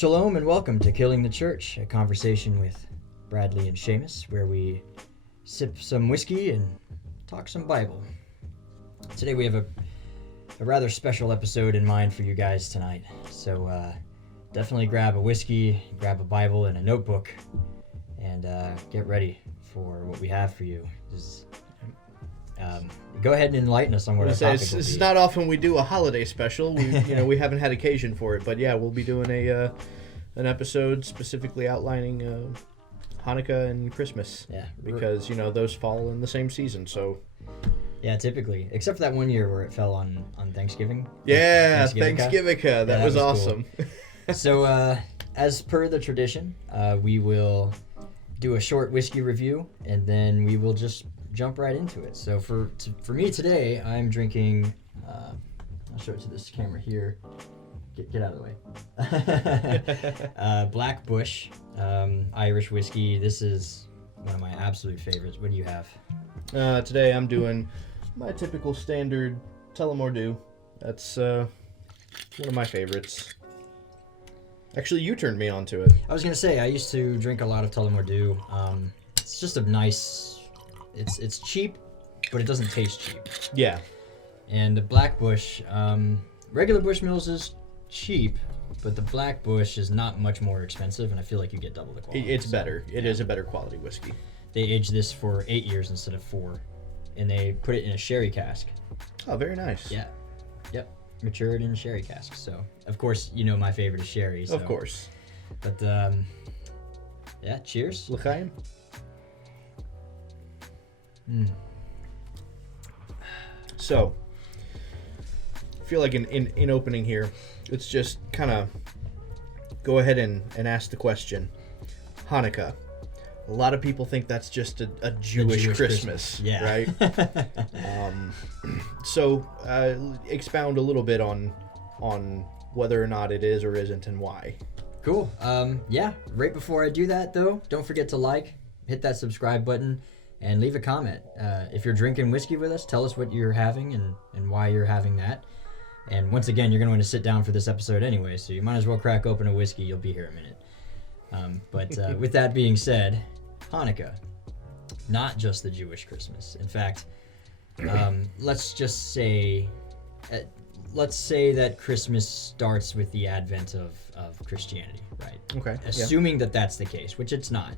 Shalom and welcome to Killing the Church, a conversation with Bradley and Seamus, where we sip some whiskey and talk some Bible. Today we have a rather special episode in mind for you guys tonight, so definitely grab a whiskey, grab a Bible and a notebook, and get ready for what we have for you. Go ahead and enlighten us on what our topic will be. It's not often we do a holiday special. We haven't had occasion for it, but yeah, we'll be doing an episode specifically outlining Hanukkah and Christmas. Yeah, because those fall in the same season. So yeah, typically, except for that one year where it fell on Thanksgiving. Yeah, Thanksgiving. That was awesome. Cool. So, as per the tradition, we will do a short whiskey review, and then we will just jump right into it. So for me today, I'm drinking, I'll show it to this camera here. Get out of the way. Black Bush, Irish whiskey. This is one of my absolute favorites. What do you have? Today I'm doing my typical standard Tullamore. That's one of my favorites. Actually, you turned me onto it. I was going to say, I used to drink a lot of Tullamore. It's just a nice... It's cheap, but it doesn't taste cheap. Yeah. And the Black Bush, regular Bushmills is cheap, but the Black Bush is not much more expensive, and I feel like you get double the quality. It's better. It is a better quality whiskey. They aged this for 8 years instead of 4, and they put it in a sherry cask. Oh, very nice. Yeah. Yep. Matured in sherry cask. So, of course, my favorite is sherry. So. Of course. But, yeah, cheers. L'chaim. So, I feel like in opening here, let's just kind of go ahead and ask the question. Hanukkah. A lot of people think that's just a Jewish Christmas, yeah. Right? So, expound a little bit on whether or not it is or isn't and why. Cool. Yeah, right before I do that, though, don't forget to hit that subscribe button, and leave a comment. If you're drinking whiskey with us, tell us what you're having and why you're having that. And once again, you're going to want to sit down for this episode anyway, so you might as well crack open a whiskey. You'll be here a minute. But with that being said, Hanukkah, not just the Jewish Christmas. In fact, let's say that Christmas starts with the advent of Christianity, right? Okay. Assuming that that's the case, which it's not.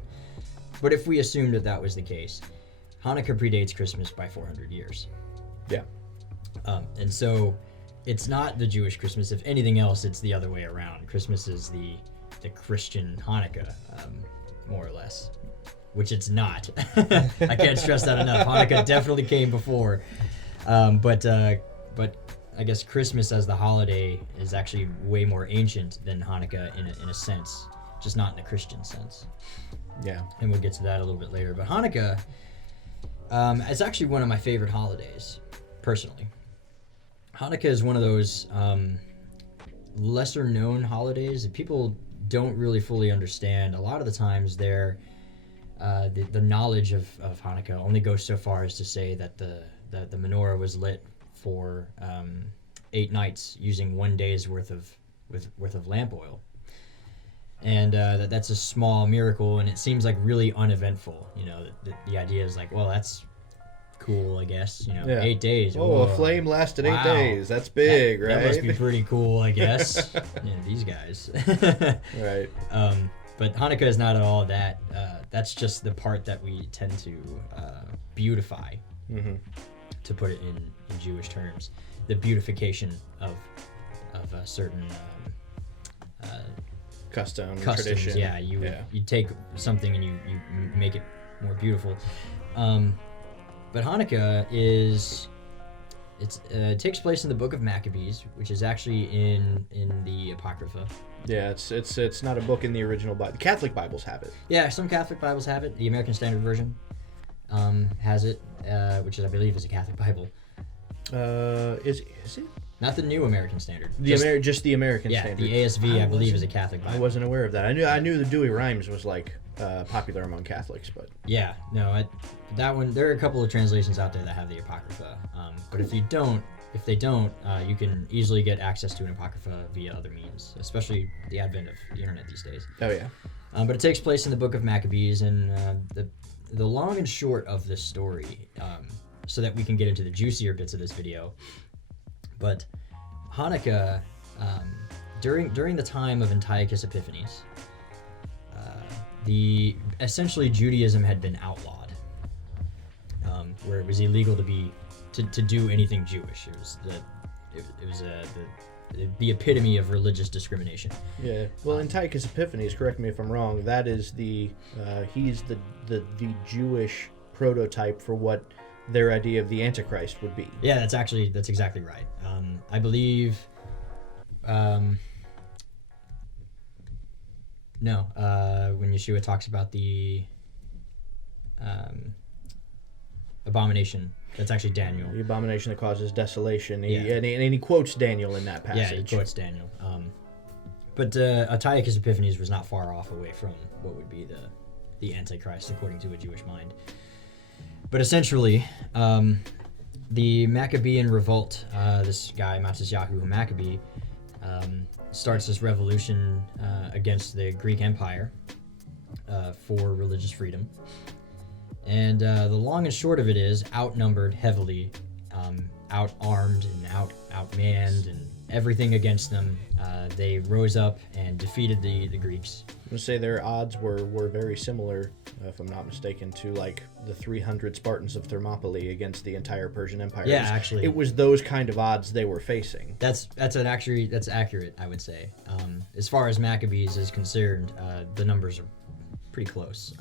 But if we assumed that was the case, Hanukkah predates Christmas by 400 years. Yeah. And so it's not the Jewish Christmas. If anything else, it's the other way around. Christmas is the Christian Hanukkah, more or less, which it's not. I can't stress that enough. Hanukkah definitely came before. But I guess Christmas as the holiday is actually way more ancient than Hanukkah in a sense, just not in the Christian sense. Yeah. And we'll get to that a little bit later. But Hanukkah is actually one of my favorite holidays, personally. Hanukkah is one of those lesser-known holidays that people don't really fully understand. A lot of the times, the knowledge of Hanukkah only goes so far as to say that the menorah was lit for 8 nights using 1 day's worth of lamp oil. And that's a small miracle, and it seems like really uneventful. The idea is like, well, that's cool, I guess. 8 days. Oh, a flame lasted 8 days. That's big, right? That must be pretty cool, I guess. These guys. Right. But Hanukkah is not at all that. That's just the part that we tend to beautify, to put it in Jewish terms. The beautification of a certain customs, tradition. Yeah, you take something and you make it more beautiful. But Hanukkah it takes place in the book of Maccabees, which is actually in the Apocrypha. Yeah, it's not a book in the original Bible. Catholic Bibles have it. Yeah, some Catholic Bibles have it. The American Standard Version has it, which I believe is a Catholic Bible. Is it? Not the New American Standard. Just the American yeah, Standard. The ASV, I believe, is a Catholic Bible. I wasn't aware of that. I knew the Dewey Rhymes was popular among Catholics, but yeah, no, that one. There are a couple of translations out there that have the Apocrypha, but if you don't, if they don't, you can easily get access to an apocrypha via other means, especially the advent of the internet these days. Oh yeah. But it takes place in the Book of Maccabees, and the long and short of this story, so that we can get into the juicier bits of this video. But Hanukkah, during the time of Antiochus Epiphanes, essentially Judaism had been outlawed, where it was illegal to do anything Jewish. It was the epitome of religious discrimination. Yeah. Well, Antiochus Epiphanes, correct me if I'm wrong, that is he's the Jewish prototype for what their idea of the Antichrist would be. Yeah, that's exactly right. I believe when Yeshua talks about the abomination, that's actually Daniel. The abomination that causes desolation. And he quotes Daniel in that passage. Yeah, he quotes Daniel. But Antiochus Epiphanes was not far off away from what would be the Antichrist, according to a Jewish mind. But essentially, the Maccabean revolt, this guy, Matisyahu Maccabee, starts this revolution against the Greek Empire for religious freedom. And the long and short of it is, outnumbered heavily, out-armed and outmanned and everything against them, they rose up and defeated the Greeks. I'm going to say their odds were very similar, if I'm not mistaken, to like the 300 Spartans of Thermopylae against the entire Persian Empire. Yeah, actually. It was those kind of odds they were facing. That's accurate, I would say. As far as Maccabees is concerned, the numbers are pretty close.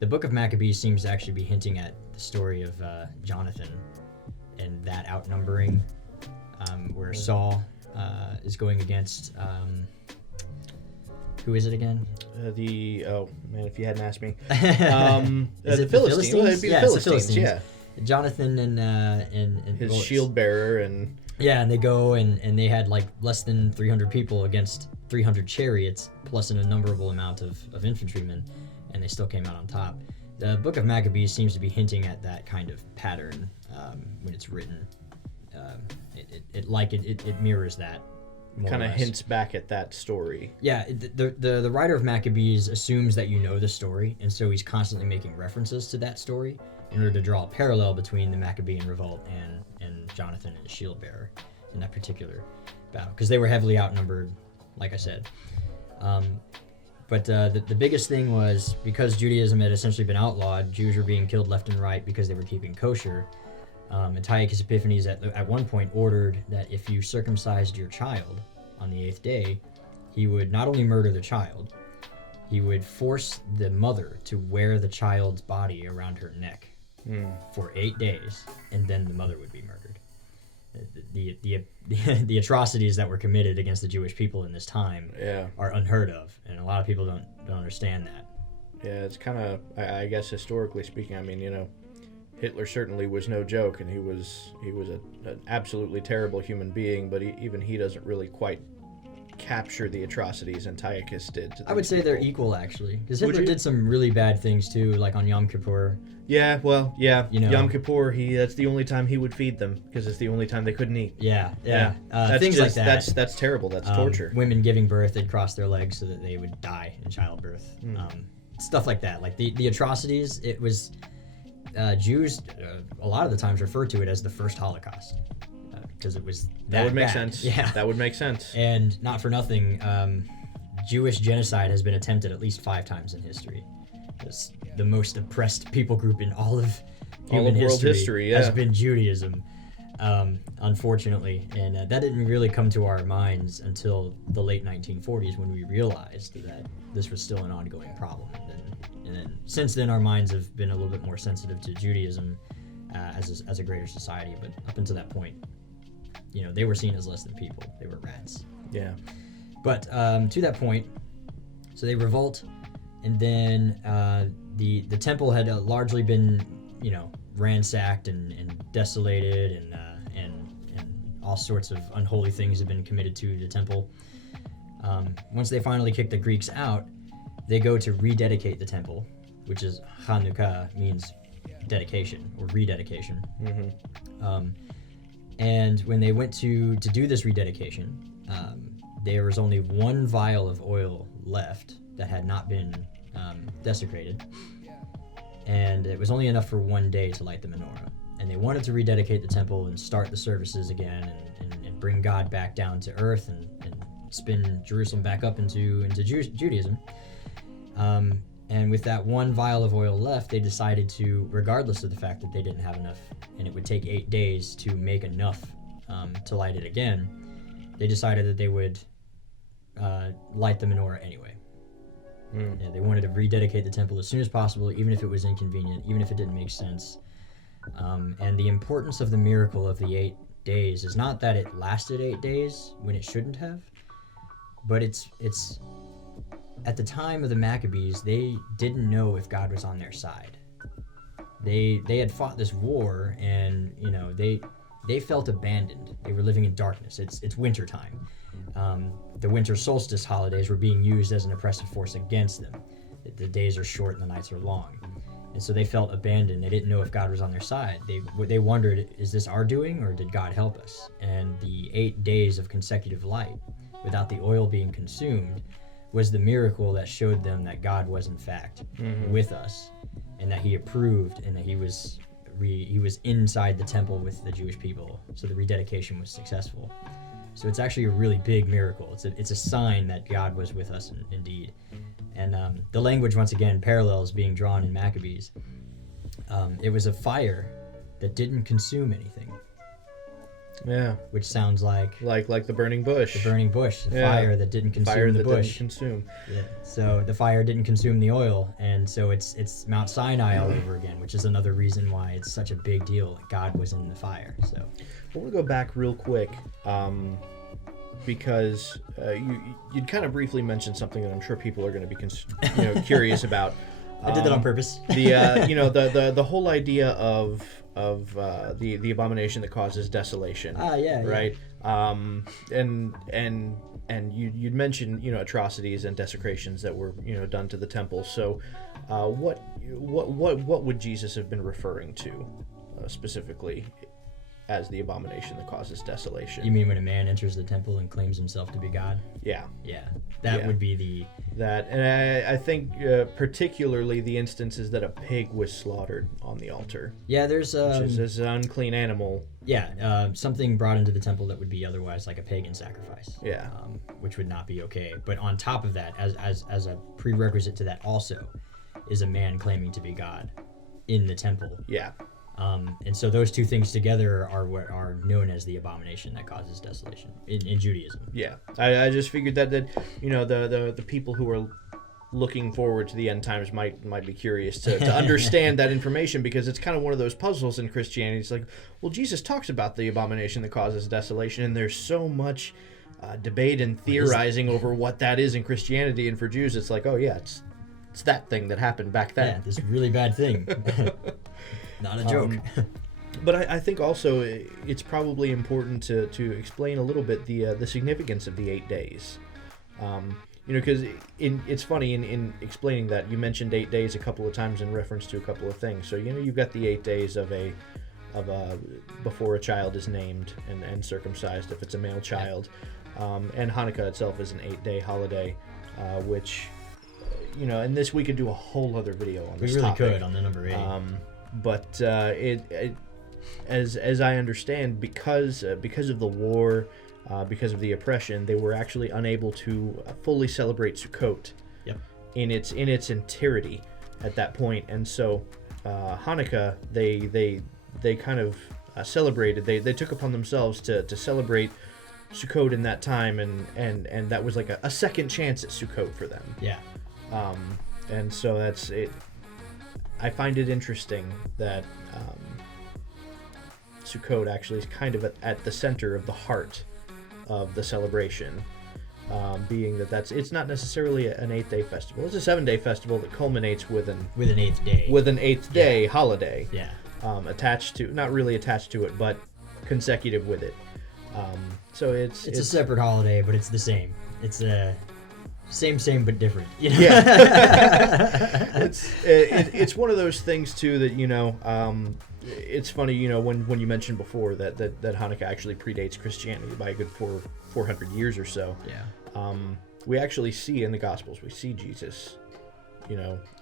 The Book of Maccabees seems to actually be hinting at the story of Jonathan and that outnumbering, where Saul is going against who is it again? Oh man, if you hadn't asked me, is it the Philistines? Well, it'd be the Philistines. Yeah, Jonathan and his shield bearer and they go and they had like less than 300 people against 300 chariots plus an innumerable amount of infantrymen, and they still came out on top. The Book of Maccabees seems to be hinting at that kind of pattern when it's written. It mirrors that. Kind of hints back at that story. Yeah, the writer of Maccabees assumes that you know the story, and so he's constantly making references to that story in order to draw a parallel between the Maccabean revolt and Jonathan and his shield bearer in that particular battle, because they were heavily outnumbered, like I said. But the biggest thing was, because Judaism had essentially been outlawed, Jews were being killed left and right because they were keeping kosher. Antiochus Epiphanes at one point ordered that if you circumcised your child on the 8th day, he would not only murder the child, he would force the mother to wear the child's body around her neck for 8 days, and then the mother would be murdered. The atrocities that were committed against the Jewish people in this time are unheard of, and a lot of people don't understand that. Yeah, it's kind of, I guess historically speaking, I mean, Hitler certainly was no joke, and he was an absolutely terrible human being, but even he doesn't really quite capture the atrocities Antiochus did. I would say they're equal, actually, because Hitler did some really bad things too, like on Yom Kippur. Yeah, well, yeah, Yom Kippur, that's the only time he would feed them, because it's the only time they couldn't eat. Yeah. Things like that. That's terrible. That's torture. Women giving birth, they'd cross their legs so that they would die in childbirth. Stuff like that. Like the atrocities, it was... Jews, a lot of the times, refer to it as the first Holocaust, because it was that would make bad. sense. Yeah, that would make sense. And not for nothing, Jewish genocide has been attempted at least 5 times in history. It's the most oppressed people group in all of human world history has been Judaism, unfortunately, and that didn't really come to our minds until the late 1940s, when we realized that this was still an ongoing problem. And then since then, our minds have been a little bit more sensitive to Judaism as a greater society. But up until that point, they were seen as less than people. They were rats. Yeah. But to that point, so they revolt, and then the temple had largely been, ransacked and desolated, and all sorts of unholy things have been committed to the temple. Once they finally kicked the Greeks out, they go to rededicate the temple, which is Hanukkah, means dedication or rededication. And when they went to do this rededication, there was only one vial of oil left that had not been desecrated, and it was only enough for one day to light the menorah. And they wanted to rededicate the temple and start the services again, and bring God back down to earth, and spin Jerusalem back up into Judaism. And with that one vial of oil left, they decided to, regardless of the fact that they didn't have enough, and it would take 8 days to make enough to light it again, they decided that they would light the menorah anyway. Yeah, they wanted to rededicate the temple as soon as possible, even if it was inconvenient, even if it didn't make sense. And the importance of the miracle of the 8 days is not that it lasted 8 days when it shouldn't have, but it's at the time of the Maccabees, they didn't know if God was on their side. They had fought this war, and they felt abandoned. They were living in darkness. It's winter time. The winter solstice holidays were being used as an oppressive force against them. The days are short and the nights are long. And so they felt abandoned. They didn't know if God was on their side. They wondered, is this our doing, or did God help us? And the 8 days of consecutive light, without the oil being consumed, was the miracle that showed them that God was in fact with us, and that he approved, and that he was inside the temple with the Jewish people. So the rededication was successful. So it's actually a really big miracle. It's a sign that God was with us indeed. And the language, once again, parallels being drawn in Maccabees. It was a fire that didn't consume anything. Yeah. Which sounds like the burning bush. The burning bush. The fire that didn't consume fire the that bush. Didn't consume. Yeah. So the fire didn't consume the oil, and so it's Mount Sinai all over again, which is another reason why it's such a big deal. God was in the fire. So I want to go back real quick, because you'd kind of briefly mentioned something that I'm sure people are going to be curious about. I did that on purpose. The whole idea of the abomination that causes desolation. Right. And you'd mentioned atrocities and desecrations that were done to the temple. So what would Jesus have been referring to specifically as the abomination that causes desolation? You mean when a man enters the temple and claims himself to be God? Yeah. That would be that. And I think particularly the instances that a pig was slaughtered on the altar. Yeah, there's which is an unclean animal. Yeah, something brought into the temple that would be otherwise like a pagan sacrifice. Yeah. Which would not be okay. But on top of that, as a prerequisite to that also, is a man claiming to be God in the temple. Yeah. And so those two things together are what are known as the abomination that causes desolation in Judaism. Yeah, I just figured that the people who are looking forward to the end times might be curious to understand that information, because it's kind of one of those puzzles in Christianity. It's like, well, Jesus talks about the abomination that causes desolation, and there's so much debate and theorizing over what that is in Christianity, and for Jews, it's like, oh yeah, it's that thing that happened back then. Yeah, this really bad thing. Not a joke. But I think also it's probably important to explain a little bit the significance of the 8 days. Because it's funny in explaining that you mentioned 8 days a couple of times in reference to a couple of things. So you've got the 8 days of before a child is named and circumcised if it's a male child, and Hanukkah itself is an 8-day holiday, which and this we could do a whole other video on this topic. We really could on the number 8. But as I understand, because of the war, because of the oppression, they were actually unable to fully celebrate Sukkot. Yep. in its entirety at that point. And so Hanukkah, they kind of celebrated. They took upon themselves to celebrate Sukkot in that time, and that was like a second chance at Sukkot for them. Yeah. And so that's it. I find it interesting that Sukkot actually is kind of at the center of the heart of the celebration, being that it's not necessarily an 8-day festival. It's a 7-day festival that culminates with an 8th day. With an 8th day holiday. Yeah. Not really attached to it, but consecutive with it. So it's a separate holiday, but it's the same. It's a same but different. Yeah. It's one of those things too that it's funny, when you mentioned before that Hanukkah actually predates Christianity by a good 400 years or so. Yeah. We actually see in the Gospels, we see Jesus,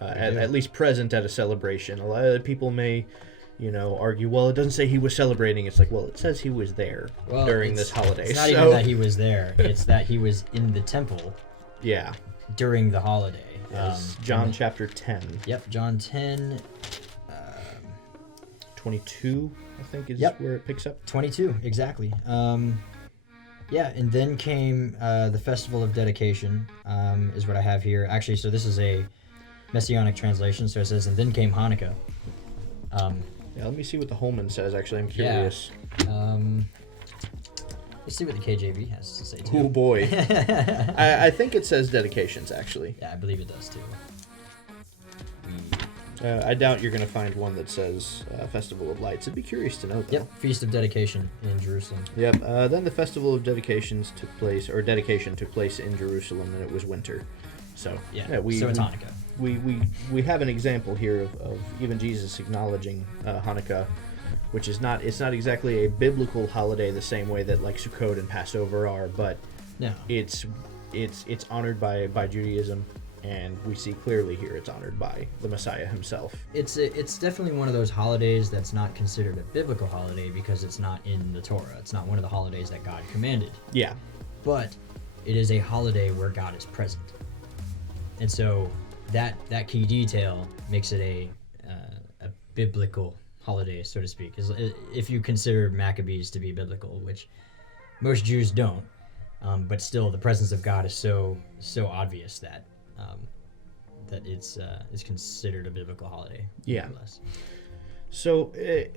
at least present at a celebration. A lot of people may, argue, well, it doesn't say he was celebrating. It's like, well, it says he was there during this holiday. It's not even that he was there. It's that he was in the temple. Yeah. During the holiday. Yes. John chapter 10. Yep, John 10. 22, I think, is where it picks up. 22, exactly. Yeah, and then came the Festival of Dedication, is what I have here. Actually, so this is a Messianic translation, so it says, and then came Hanukkah. Let me see what the Holman says, actually. I'm curious. Yeah. Let's see what the KJV has to say, too. Oh, boy. I think it says dedications, actually. Yeah, I believe it does, too. I doubt you're going to find one that says Festival of Lights. I'd be curious to know, though. Yep, Feast of Dedication in Jerusalem. Yep, then the Festival of Dedication took place in Jerusalem, and it was winter. So, so it's Hanukkah. We have an example here of even Jesus acknowledging Hanukkah, which is not exactly a biblical holiday the same way that like Sukkot and Passover are, but it's honored by Judaism. And we see clearly here it's honored by the Messiah himself. It's definitely one of those holidays that's not considered a biblical holiday because it's not in the Torah. It's not one of the holidays that God commanded. Yeah. But it is a holiday where God is present. And so that key detail makes it a biblical holiday, so to speak. If you consider Maccabees to be biblical, which most Jews don't, but still the presence of God is so obvious that it's considered a biblical holiday. Yeah. So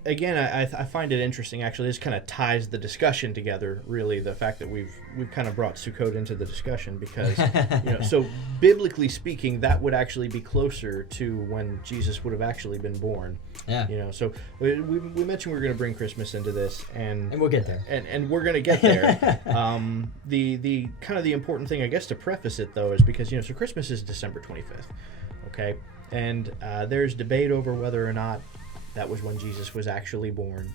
again, I find it interesting. Actually, this kind of ties the discussion together. Really, the fact that we've kind of brought Sukkot into the discussion because so biblically speaking, that would actually be closer to when Jesus would have actually been born. Yeah. So we mentioned we were going to bring Christmas into this, and we'll get there. And we're going to get there. The kind of the important thing, I guess, to preface it though, is because so Christmas is December 25th, okay, and there's debate over whether or not that was when Jesus was actually born.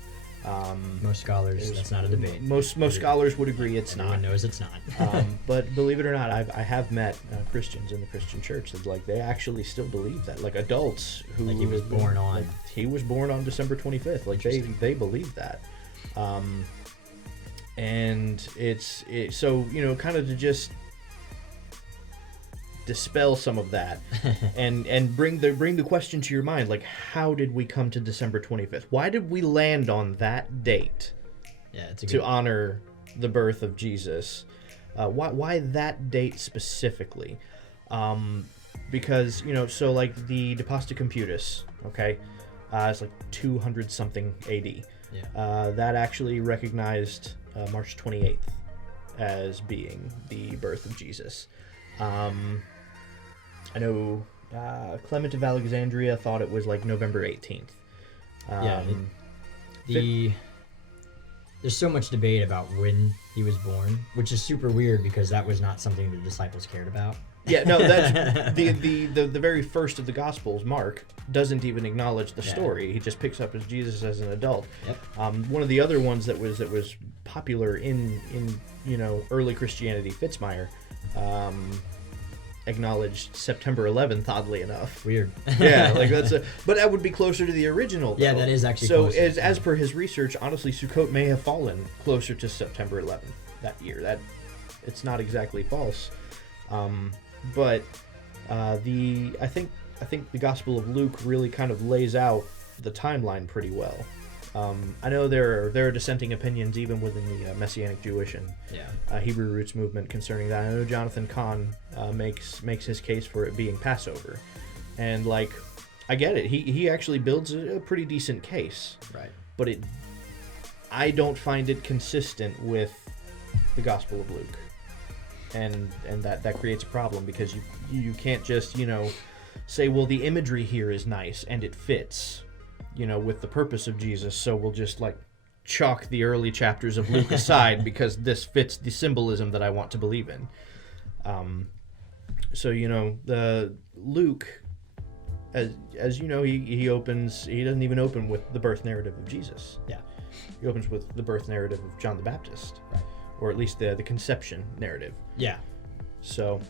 Most scholars, that's not a debate. Most scholars would agree Everyone knows it's not. But believe it or not, I have met Christians in the Christian church that they actually still believe that, like adults who he was born on. He was born on December 25th. Like they believe that, and it's so kind of to just dispel some of that and bring the question to your mind, like, how did we come to December 25th? Why did we land on that date to honor the birth of Jesus? Why that date specifically? Because so like the De Posta Computus, okay, it's like 200 something AD. That actually recognized March 28th as being the birth of Jesus. I know Clement of Alexandria thought it was like November 18th. There's so much debate about when he was born, which is super weird because that was not something the disciples cared about. Yeah, no, that's the very first of the Gospels, Mark, doesn't even acknowledge the story. He just picks up as Jesus as an adult. Yep. One of the other ones that was popular in early Christianity, Fitzmyer, acknowledged September 11th, oddly enough. Weird. Yeah, like but that would be closer to the original, though. Yeah, that is actually so closer. as per his research, honestly, Sukkot may have fallen closer to September 11th that year. That it's not exactly false. But I think the Gospel of Luke really kind of lays out the timeline pretty well. I know there are dissenting opinions even within the Messianic Jewish and Hebrew roots movement concerning that. I know Jonathan Cahn makes his case for it being Passover, and like I get it. He actually builds a pretty decent case, right? But I don't find it consistent with the Gospel of Luke, and that creates a problem because you can't just say, well, the imagery here is nice and it fits with the purpose of Jesus, so we'll just like chalk the early chapters of Luke aside because this fits the symbolism that I want to believe in. So the Luke as you know, he doesn't even open with the birth narrative of Jesus. Yeah. He opens with the birth narrative of John the Baptist, Right. or at least the conception narrative. Yeah. So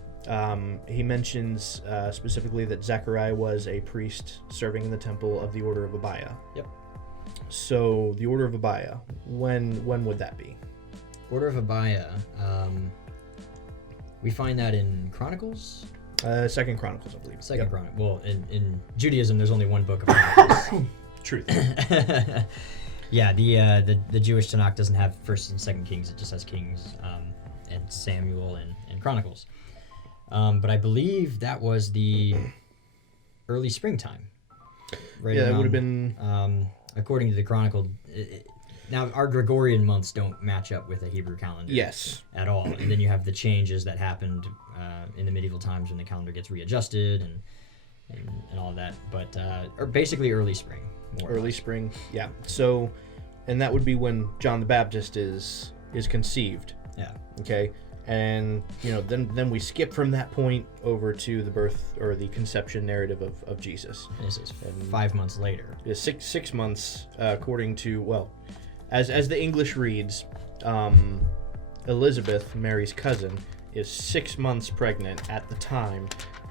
he mentions specifically that Zechariah was a priest serving in the temple of the Order of Abiah. Yep. So the Order of Abiah, when would that be? Order of Abiah. We find that in Chronicles. Second Chronicles, I believe. Second Chronicle. Well, in Judaism, there's only one book of Chronicles. Truth. Yeah, the Jewish Tanakh doesn't have First and Second Kings; it just has Kings and Samuel and Chronicles. But I believe that was the early springtime. Right Yeah, that around, would have been. according to the Chronicle. Now, our Gregorian months don't match up with the Hebrew calendar. Yes. At all, and then you have the changes that happened in the medieval times when the calendar gets readjusted and all of that. But or basically early spring. Early spring, yeah. So, and that would be when John the Baptist is conceived. Yeah. Okay, and then we skip from that point over to the birth or the conception narrative of Jesus. This is 5 months later. Yeah, six months, according to as the English reads, Elizabeth, Mary's cousin, is 6 months pregnant at the time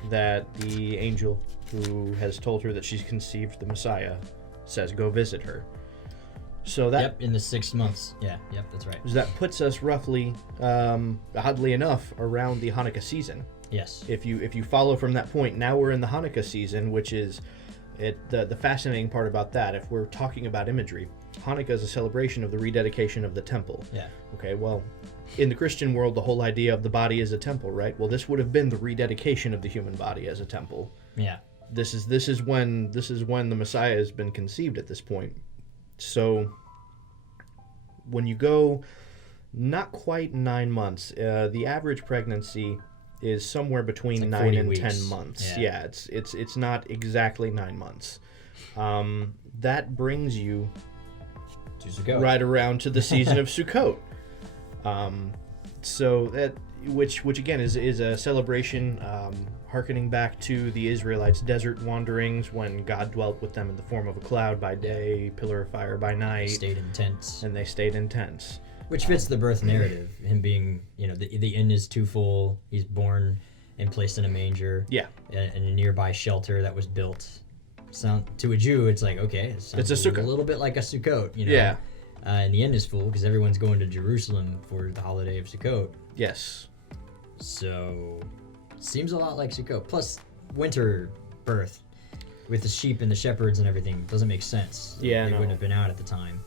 that the angel who has told her that she's conceived the Messiah says go visit her. So that in the 6 months. Yeah, that's right. that puts us roughly, oddly enough, around the Hanukkah season. Yes. If you follow from that point, now we're in the Hanukkah season, which is the fascinating part about that. If we're talking about imagery, Hanukkah is a celebration of the rededication of the temple. Yeah. Okay, well, in the Christian world, the whole idea of the body is a temple, right? Well, this would have been the rededication of the human body as a temple. Yeah. This is when the Messiah has been conceived at this point. So when you go not quite 9 months, the average pregnancy is somewhere between like 9 and weeks. 10 months. Yeah. It's not exactly 9 months. That brings you To Sukkot. right around to the season of Sukkot. So that which again is a celebration hearkening back to the Israelites' desert wanderings when God dwelt with them in the form of a cloud by day, pillar of fire by night. Stayed in tents. And they stayed in tents. Which fits the birth narrative. Him being, the inn is too full. He's born and placed in a manger. Yeah. In a nearby shelter that was built. To a Jew, it's like, okay, it sounds It's a sukkah. a little bit like a Sukkot, Yeah. And the inn is full because everyone's going to Jerusalem for the holiday of Sukkot. Yes. So, seems a lot like Sukkot. Plus, winter birth with the sheep and the shepherds and everything doesn't make sense. Yeah, They no. wouldn't have been out at the time.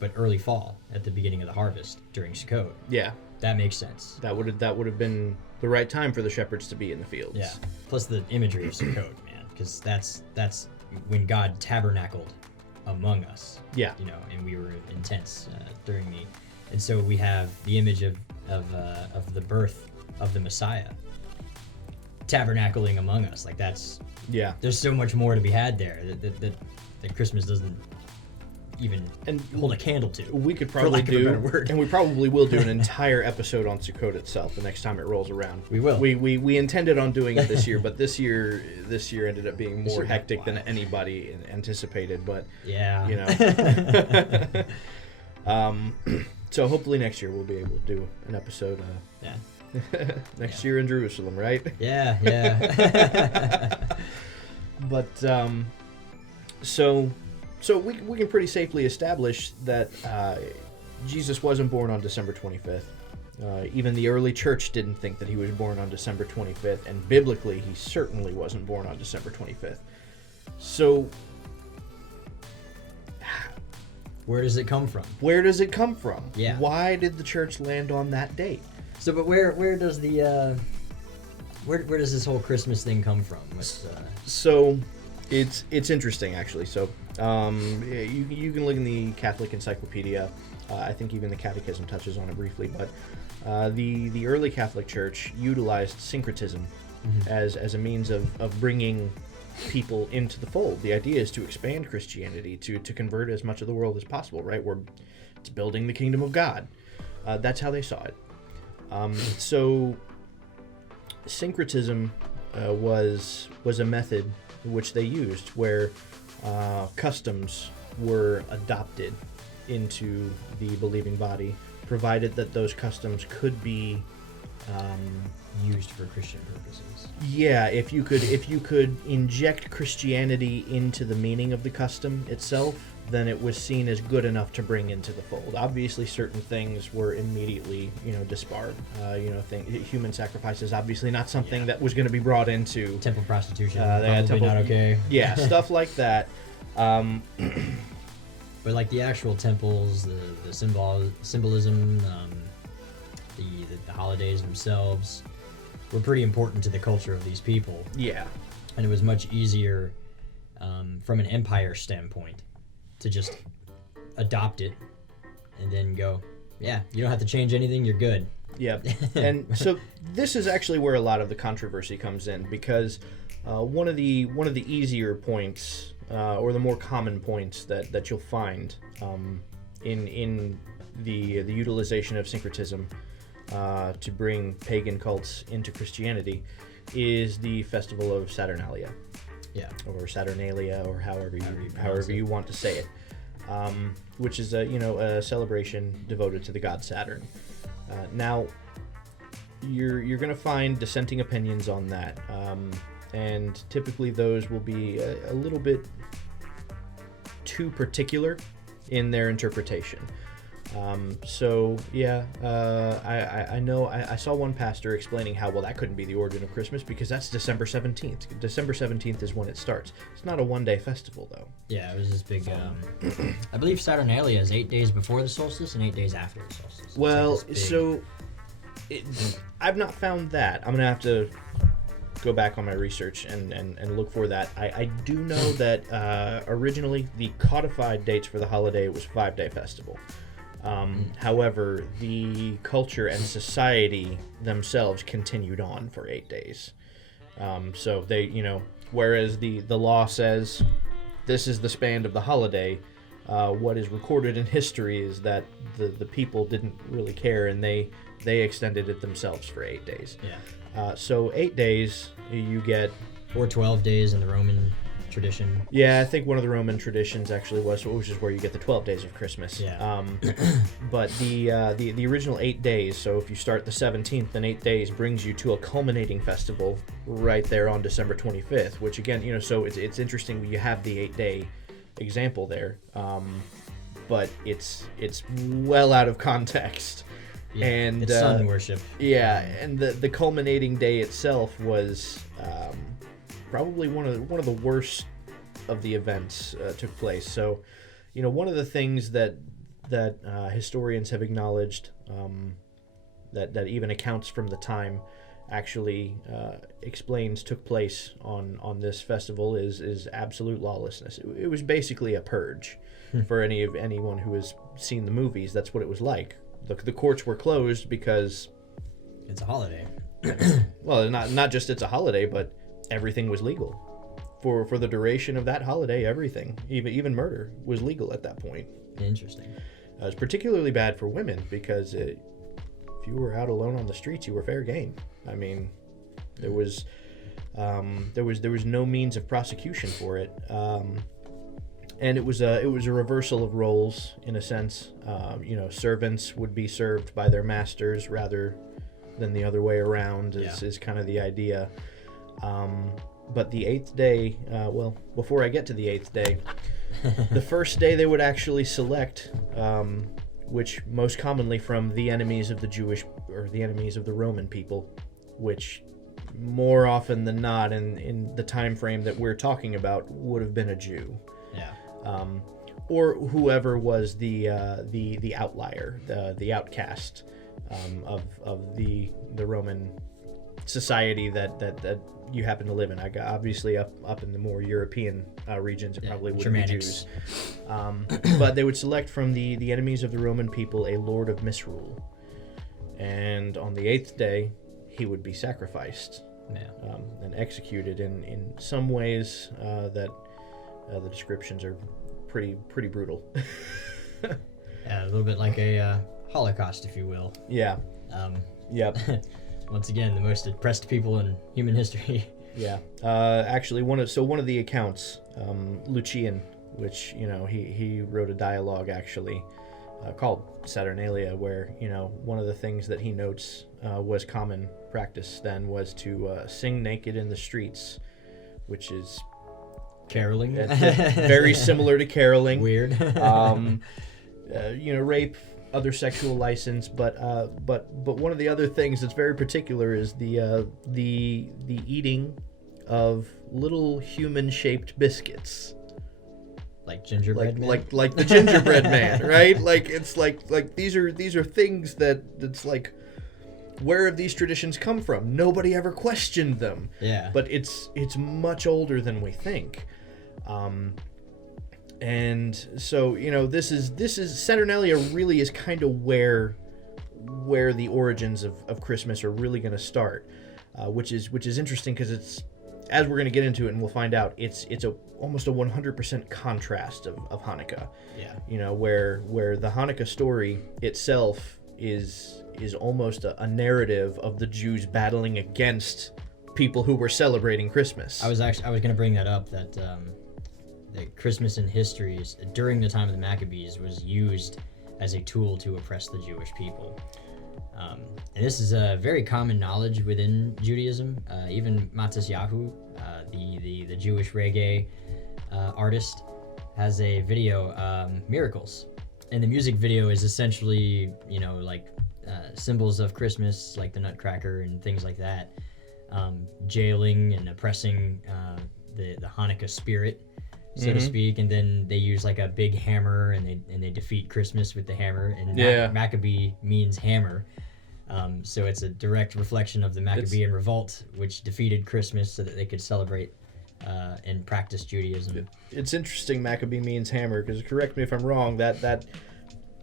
But early fall at the beginning of the harvest during Sukkot. Yeah. That makes sense. That would have been the right time for the shepherds to be in the fields. Yeah. Plus the imagery of Sukkot, man, because that's when God tabernacled among us. Yeah. And we were in tents during and so we have the image of the birth of the Messiah tabernacling among us. Like Yeah. there's so much more to be had there that Christmas doesn't even hold a candle to. We could for probably lack of a better word. and we probably will do an entire episode on Sukkot itself the next time it rolls around. We will. We intended on doing it this year, but this year ended up being more year went hectic than wild. anybody anticipated. But Yeah. So hopefully next year we'll be able to do an episode. Yeah. Next year in Jerusalem, right? Yeah. But so we can pretty safely establish that Jesus wasn't born on December 25th. Even the early church didn't think that he was born on December 25th, and biblically he certainly wasn't born on December 25th. So Where does it come from? where does it come from? Yeah. Why did the church land on that date? So, but where does the where does this whole Christmas thing come from? So it's interesting actually. So you can look in the Catholic Encyclopedia. I think even the Catechism touches on it briefly, but the early Catholic Church utilized syncretism as a means of bringing people into the fold. The idea is to expand Christianity, to convert as much of the world as possible, right? It's building the kingdom of God. That's how they saw it. So syncretism was a method which they used, where customs were adopted into the believing body, provided that those customs could be used for Christian purposes. Yeah, if you could inject Christianity into the meaning of the custom itself, then it was seen as good enough to bring into the fold. Obviously, certain things were immediately, disbarred. Human sacrifice is obviously not something that was going to be brought into Temple prostitution, probably not okay. Yeah, stuff like that. But like the actual temples, the symbolism, the holidays themselves were pretty important to the culture of these people. Yeah. And it was much easier from an empire standpoint to just adopt it and then go, yeah, you don't have to change anything, you're good. Yeah. And so this is actually where a lot of the controversy comes in, because one of the easier points, or the more common points that you'll find in the utilization of syncretism to bring pagan cults into Christianity is the festival of Saturnalia. Yeah. Or Saturnalia, or however you want to say it, which is a celebration devoted to the god Saturn. Now, you're going to find dissenting opinions on that, and typically those will be a little bit too particular in their interpretation. I know I saw one pastor explaining how, well, that couldn't be the origin of Christmas because that's December 17th. December 17th is when it starts. It's not a one-day festival, though. Yeah, it was this big, I believe Saturnalia is 8 days before the solstice and 8 days after the solstice. Well, I've not found that. I'm going to have to go back on my research and look for that. I do know that originally the codified dates for the holiday was 5-day festival. However, the culture and society themselves continued on for 8 days. So they, whereas the law says this is the span of the holiday, what is recorded in history is that the people didn't really care, and they extended it themselves for 8 days. Yeah. So 8 days, you get... Or 12 days in the Roman tradition. Yeah, I think one of the Roman traditions actually was, which is where you get the 12 days of Christmas. Yeah. But the original 8 days, so if you start the 17th, then 8 days brings you to a culminating festival right there on December 25th, which again, so it's interesting you have the 8-day example there, but it's well out of context. Yeah, and it's sun worship. Yeah, and the culminating day itself was probably one of the worst of the events took place. So, one of the things that historians have acknowledged, that even accounts from the time actually explains took place on this festival is absolute lawlessness. It was basically a purge. For anyone who has seen the movies, that's what it was like. The courts were closed because it's a holiday. Well, not just it's a holiday, but everything was legal. For the duration of that holiday, everything, even murder, was legal at that point. Interesting. It was particularly bad for women because if you were out alone on the streets, you were fair game. I mean, there was no means of prosecution for it. And it was a reversal of roles in a sense. Servants would be served by their masters rather than the other way around. Is kind of the idea. But the 8th day, before I get to the 8th day, the first day they would actually select, which most commonly from the enemies of the Jewish or the enemies of the Roman people, which more often than not in the time frame that we're talking about would have been a Jew. Yeah. Or whoever was the outlier, the outcast of the Roman society that you happen to live in. Obviously up in the more European regions, it probably wouldn't be Jews. But they would select from the enemies of the Roman people a lord of misrule, and on the 8th day he would be sacrificed. Yeah. And executed in some ways that the descriptions are pretty brutal. Yeah, a little bit like a Holocaust, if you will. Yeah. Yep. Once again, the most oppressed people in human history. Yeah. Actually, one of the accounts, Lucian, which he wrote a dialogue actually called Saturnalia, where one of the things that he notes was common practice then was to sing naked in the streets, which is Caroling. Very similar to caroling. Weird. Rape, other sexual license, but one of the other things that's very particular is the eating of little human-shaped biscuits. Like gingerbread man? Like the gingerbread man, right? Like it's like these are things that's like, where have these traditions come from? Nobody ever questioned them. Yeah. But it's much older than we think. And so this is Saturnalia really is kind of where the origins of Christmas are really going to start, which is interesting because it's, as we're going to get into it and we'll find out, it's almost a 100% contrast of Hanukkah. Yeah. Where the Hanukkah story itself is almost a narrative of the Jews battling against people who were celebrating Christmas. I was going to bring that up, that Christmas in history during the time of the Maccabees was used as a tool to oppress the Jewish people. And this is a very common knowledge within Judaism. Even Matisyahu, the Jewish reggae artist, has a video, Miracles. And the music video is essentially, symbols of Christmas, like the Nutcracker and things like that, jailing and oppressing the Hanukkah spirit, so to speak. And then they use like a big hammer and they defeat Christmas with the hammer. And Maccabee means hammer. So it's a direct reflection of the Maccabean revolt, which defeated Christmas so that they could celebrate and practice Judaism. It's interesting Maccabee means hammer, because correct me if I'm wrong, that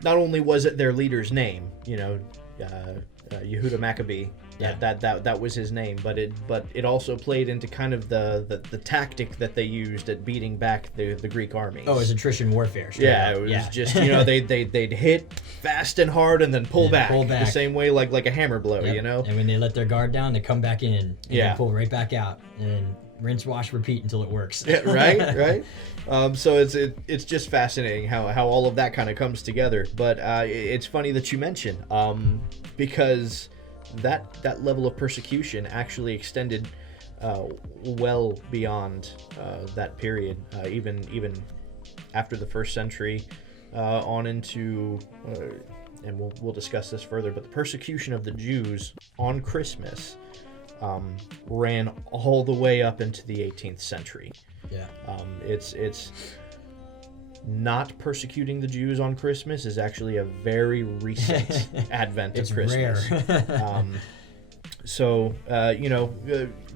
not only was it their leader's name, Yehuda Maccabee, that was his name, but it also played into kind of the tactic that they used at beating back the Greek armies. Oh, it was attrition warfare. It was just they'd hit fast and hard and then pull back the same way like a hammer blow. And when they let their guard down, they come back in and they pull right back out, and then rinse, wash, repeat until it works. Right. So it's just fascinating how all of that kind of comes together. But it's funny that you mention, because that level of persecution actually extended well beyond that period, even after the first century, on into, and we'll discuss this further, but the persecution of the Jews on Christmas ran all the way up into the 18th century. Yeah. It's not persecuting the Jews on Christmas is actually a very recent advent of Christmas. Rare. So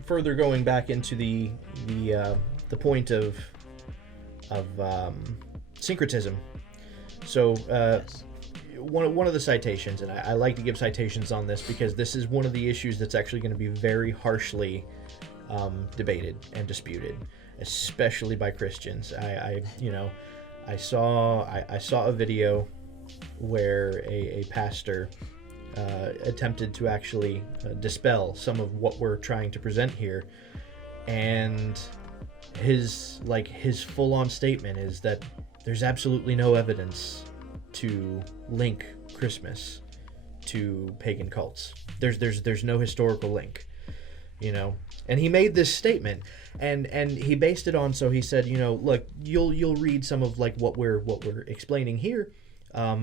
further going back into the point of syncretism. So one of the citations, and I like to give citations on this because this is one of the issues that's actually going to be very harshly debated and disputed, especially by Christians. I saw a video where a pastor attempted to actually dispel some of what we're trying to present here, and his full-on statement is that there's absolutely no evidence to link Christmas to pagan cults. There's no historical link, and he made this statement, and he based it on, so he said, look, you'll read some of like what we're explaining here,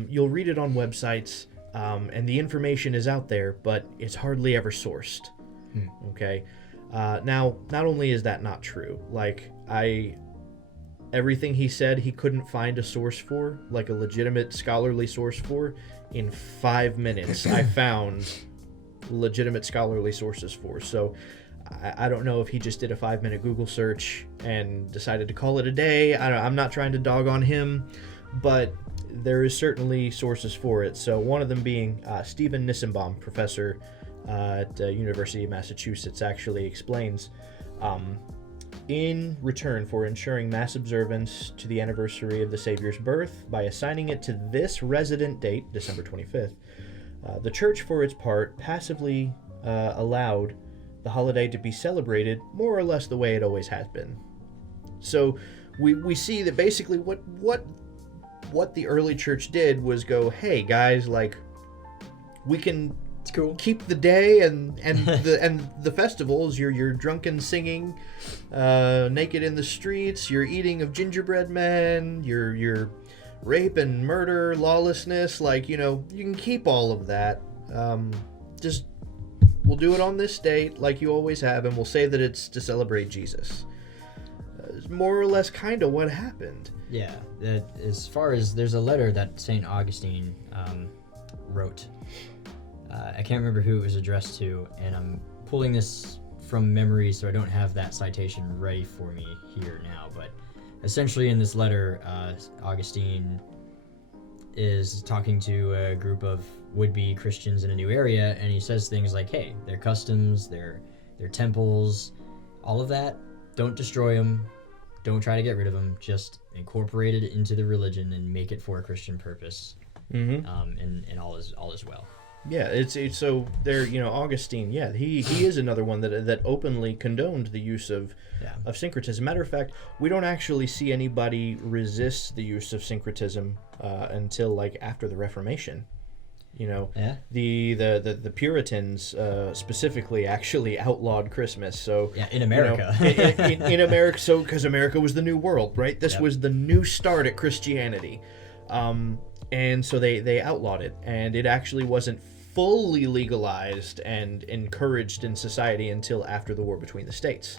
you'll read it on websites, and the information is out there, but it's hardly ever sourced. Okay. Now, not only is that not true, everything he said he couldn't find a source for, like a legitimate scholarly source for, in 5 minutes I found legitimate scholarly sources for. So I don't know if he just did a 5-minute Google search and decided to call it a day. I'm not trying to dog on him, but there is certainly sources for it. So one of them being Stephen Nissenbaum, professor at University of Massachusetts, actually explains, in return for ensuring mass observance to the anniversary of the Savior's birth by assigning it to this resident date, December 25th, the Church, for its part, passively allowed the holiday to be celebrated more or less the way it always has been. So we see that basically what the early church did was go, hey guys, like, we can It's cool. keep the day and the festivals. You're drunken singing, naked in the streets. You're eating of gingerbread men. You're rape and murder, lawlessness. Like, you can keep all of that. Just we'll do it on this date like you always have, and we'll say that it's to celebrate Jesus. It's more or less kind of what happened. Yeah, as far as there's a letter that St. Augustine wrote. I can't remember who it was addressed to, and I'm pulling this from memory, so I don't have that citation ready for me here now. But essentially, in this letter, Augustine is talking to a group of would-be Christians in a new area, and he says things like, "Hey, their customs, their temples, all of that, don't destroy them. Don't try to get rid of them. Just incorporate it into the religion and make it for a Christian purpose, and all is well." Yeah, it's so there. Augustine. Yeah, he is another one that openly condoned the use of syncretism. Matter of fact, we don't actually see anybody resist the use of syncretism until like after the Reformation. The Puritans specifically actually outlawed Christmas. So in America, in America, so because America was the new world, right? This was the new start at Christianity, and so they outlawed it, and it actually wasn't fully legalized and encouraged in society until after the war between the states.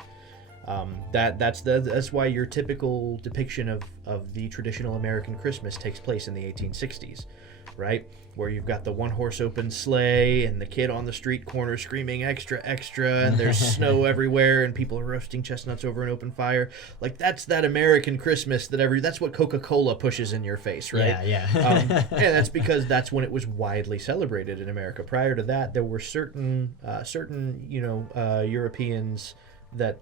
That's why your typical depiction of the traditional American Christmas takes place in the 1860s, right? Where you've got the one-horse open sleigh and the kid on the street corner screaming extra, extra, and there's snow everywhere and people are roasting chestnuts over an open fire. Like, that's that American Christmas that's what Coca-Cola pushes in your face, right? Yeah. And that's because that's when it was widely celebrated in America. Prior to that, there were certain Europeans that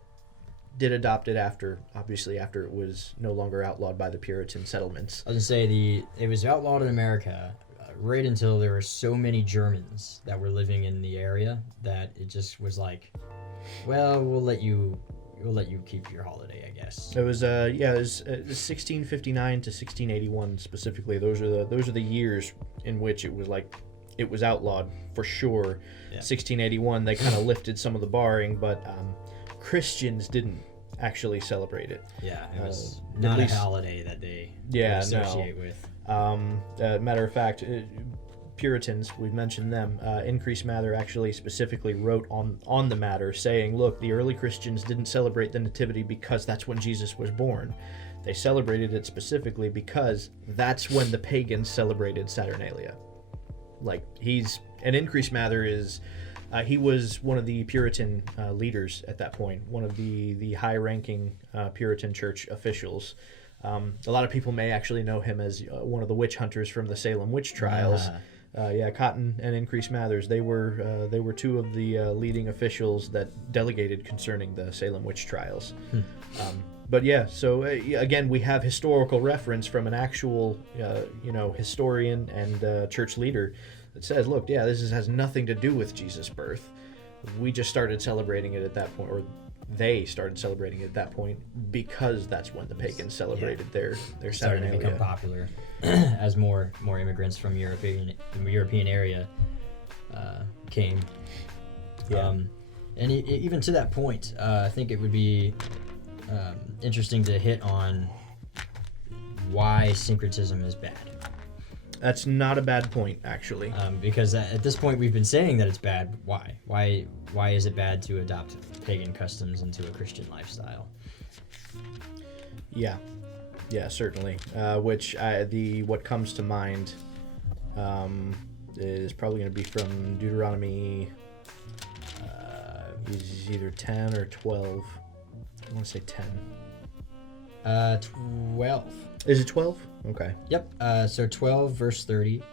did adopt it after it was no longer outlawed by the Puritan settlements. I was gonna say it was outlawed in America right until there were so many Germans that were living in the area that it just was like, well, we'll let you keep your holiday, I guess. It was 1659 to 1681 specifically. Those are the years in which it was outlawed for sure. Yeah. 1681 they kind of lifted some of the barring, but Christians didn't actually celebrate it. Yeah, it was not a holiday that they associate with. Matter of fact, Puritans, we've mentioned them. Increase Mather actually specifically wrote on the matter, saying, look, the early Christians didn't celebrate the Nativity because that's when Jesus was born. They celebrated it specifically because that's when the pagans celebrated Saturnalia. Increase Mather is... he was one of the Puritan leaders at that point, one of the high-ranking Puritan church officials. A lot of people may actually know him as one of the witch hunters from the Salem witch trials. Cotton and Increase Mathers, they were two of the leading officials that delegated concerning the Salem witch trials. So again, we have historical reference from an actual historian and church leader that says, look, this has nothing to do with Jesus' birth. We just started celebrating it at that point, or they started celebrating it at that point because that's when the pagans celebrated their Saturnalia. Starting to become popular as more immigrants from the European area came. And even to that point, I think it would be interesting to hit on why syncretism is bad. That's not a bad point, actually. Because at this point we've been saying that it's bad. Why is it bad to adopt pagan customs into a Christian lifestyle? Yeah, certainly. What comes to mind is probably going to be from Deuteronomy. Is either 10 or 12. I want to say 10. 12. Is it 12? Okay. Yep. So 12, verse 30.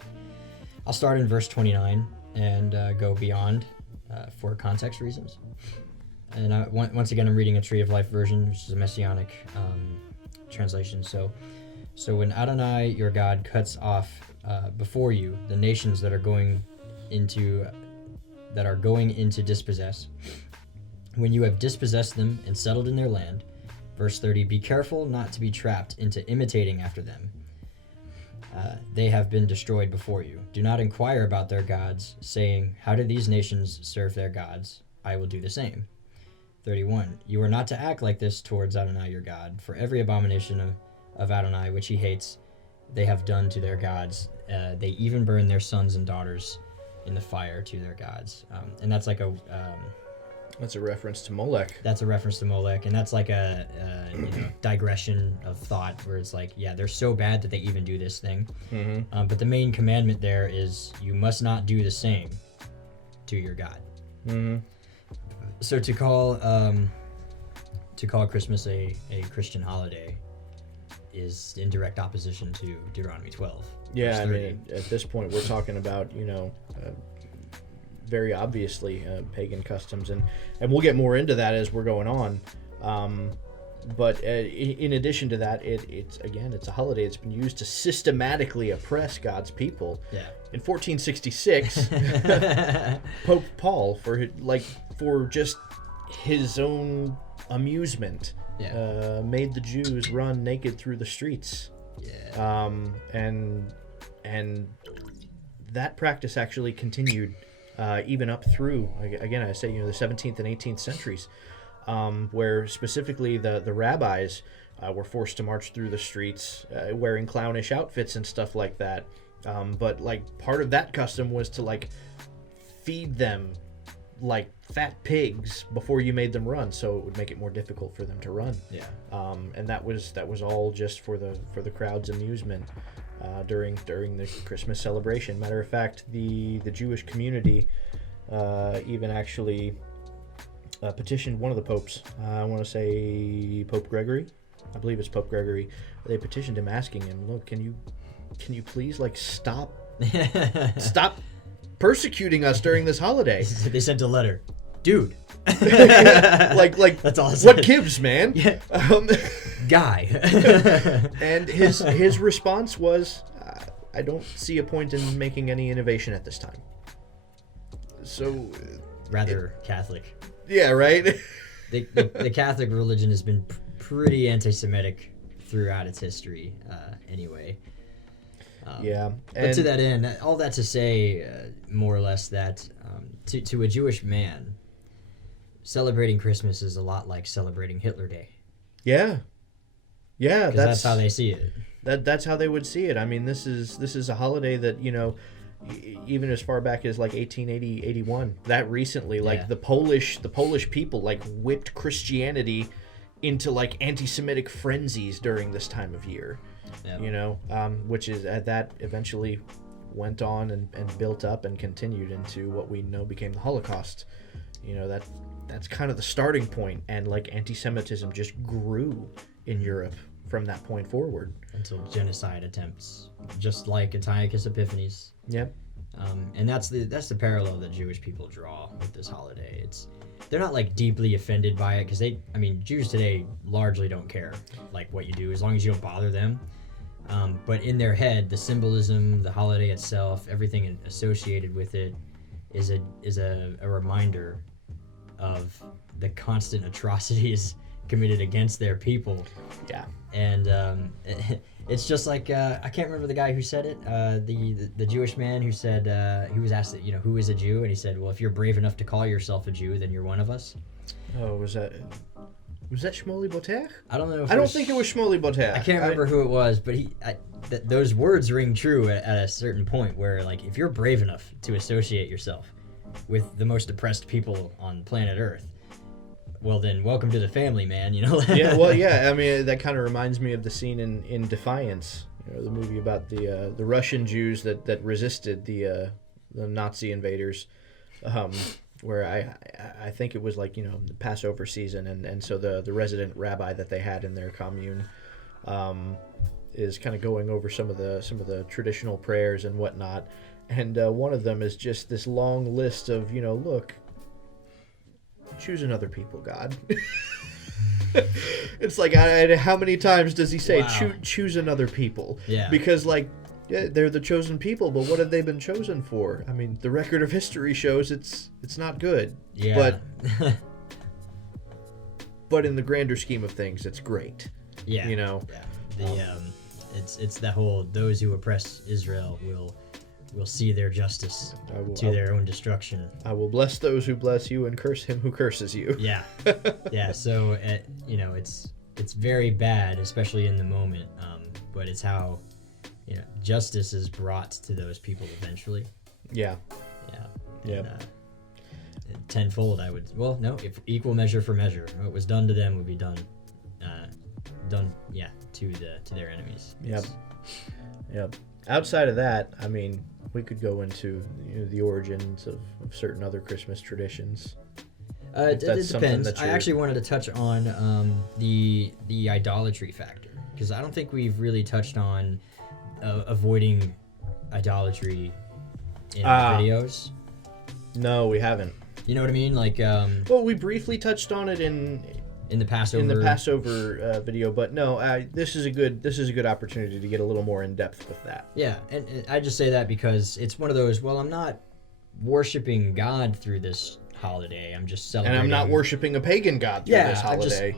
I'll start in verse 29 and go beyond for context reasons. And once again, I'm reading a Tree of Life version, which is a messianic translation. So when Adonai, your God, cuts off before you the nations that are going into dispossess, when you have dispossessed them and settled in their land. Verse 30, be careful not to be trapped into imitating after them. They have been destroyed before you. Do not inquire about their gods, saying, how do these nations serve their gods? I will do the same. 31, you are not to act like this towards Adonai your God, for every abomination of Adonai which he hates, they have done to their gods. They even burn their sons and daughters in the fire to their gods. And that's like a... that's a reference to Molech. That's a reference to Molech, and that's like a digression of thought where it's like, yeah, they're so bad that they even do this thing. Mm-hmm. But the main commandment there is you must not do the same to your God. Mm-hmm. So to call Christmas a Christian holiday is in direct opposition to Deuteronomy 12. Yeah, I mean, at this point, we're talking about, very obviously pagan customs, and we'll get more into that as we're going on. But in addition to that, it's a holiday that's been used to systematically oppress God's people. Yeah. In 1466, Pope Paul, for just his own amusement, made the Jews run naked through the streets. Yeah. And that practice actually continued even up through, again, I say, the 17th and 18th centuries, where specifically the rabbis were forced to march through the streets wearing clownish outfits and stuff like that. But part of that custom was to feed them like fat pigs before you made them run, so it would make it more difficult for them to run. Yeah. And that was all just for the crowd's amusement during the Christmas celebration. Matter of fact, the Jewish community even actually petitioned one of the popes. I want to say Pope Gregory. I believe it's Pope Gregory. They petitioned him, asking him, "Look, can you please stop persecuting us during this holiday?" They sent a letter, dude. That's all. What gives, man? Yeah. Guy. And his response was, "I don't see a point in making any innovation at this time." So, rather Catholic. Yeah, right. The Catholic religion has been pretty anti-Semitic throughout its history, anyway. But to that end, all that to say, more or less, that to a Jewish man, celebrating Christmas is a lot like celebrating Hitler Day. Yeah, that's how they see it. That's how they would see it. I mean, this is a holiday that, even as far back as 1880, 81, that recently, the Polish people whipped Christianity into anti-Semitic frenzies during this time of year. Yep. Which is that eventually went on and built up and continued into what we know became the Holocaust. That's kind of the starting point, and anti-Semitism just grew in Europe from that point forward until genocide attempts, just like Antiochus Epiphanes. Yep. And that's the parallel that Jewish people draw with this holiday. They're not deeply offended by it, because Jews today largely don't care what you do, as long as you don't bother them. But in their head, the symbolism, the holiday itself, everything associated with it is a reminder of the constant atrocities committed against their people. Yeah. And it's just I can't remember the guy who said it, the Jewish man who said, he was asked, who is a Jew? And he said, well, if you're brave enough to call yourself a Jew, then you're one of us. Oh, was that Shmuley Boteach? I don't know. I don't think it was Shmuley Boteach. I can't remember who it was, but those words ring true at a certain point where, if you're brave enough to associate yourself with the most oppressed people on planet Earth, well then, welcome to the family, man. Yeah, well, yeah. I mean, that kind of reminds me of the scene in Defiance, the movie about the Russian Jews that resisted the Nazi invaders, where I think it was the Passover season, and so the resident rabbi that they had in their commune is kind of going over some of the traditional prayers and whatnot, and one of them is just this long list of look. Choose another people, God. It's how many times does he say, wow, choose another people? Yeah. Because, they're the chosen people, but what have they been chosen for? I mean, the record of history shows it's not good. Yeah. but in the grander scheme of things, it's great. Yeah. You know. Yeah. It's that whole those who oppress Israel will see their justice to their own destruction. I will bless those who bless you and curse him who curses you. Yeah. Yeah. So you know, it's very bad, especially in the moment. But it's how, you know, justice is brought to those people eventually. Yeah. Yeah. And, tenfold, I would. Well, no, if equal measure for measure. What was done to them would be done. To their enemies. Yep. Outside of that, I mean, we could go into the origins of certain other Christmas traditions. It depends. I actually wanted to touch on the idolatry factor, because I don't think we've really touched on avoiding idolatry in videos. No, we haven't. You know what I mean? Like, well, we briefly touched on it in the Passover. In the Passover video, but no, this is a good opportunity to get a little more in depth with that. Yeah, and I just say that because it's one of those. Well, I'm not worshiping God through this holiday. I'm just celebrating. And I'm not worshiping a pagan god through this holiday.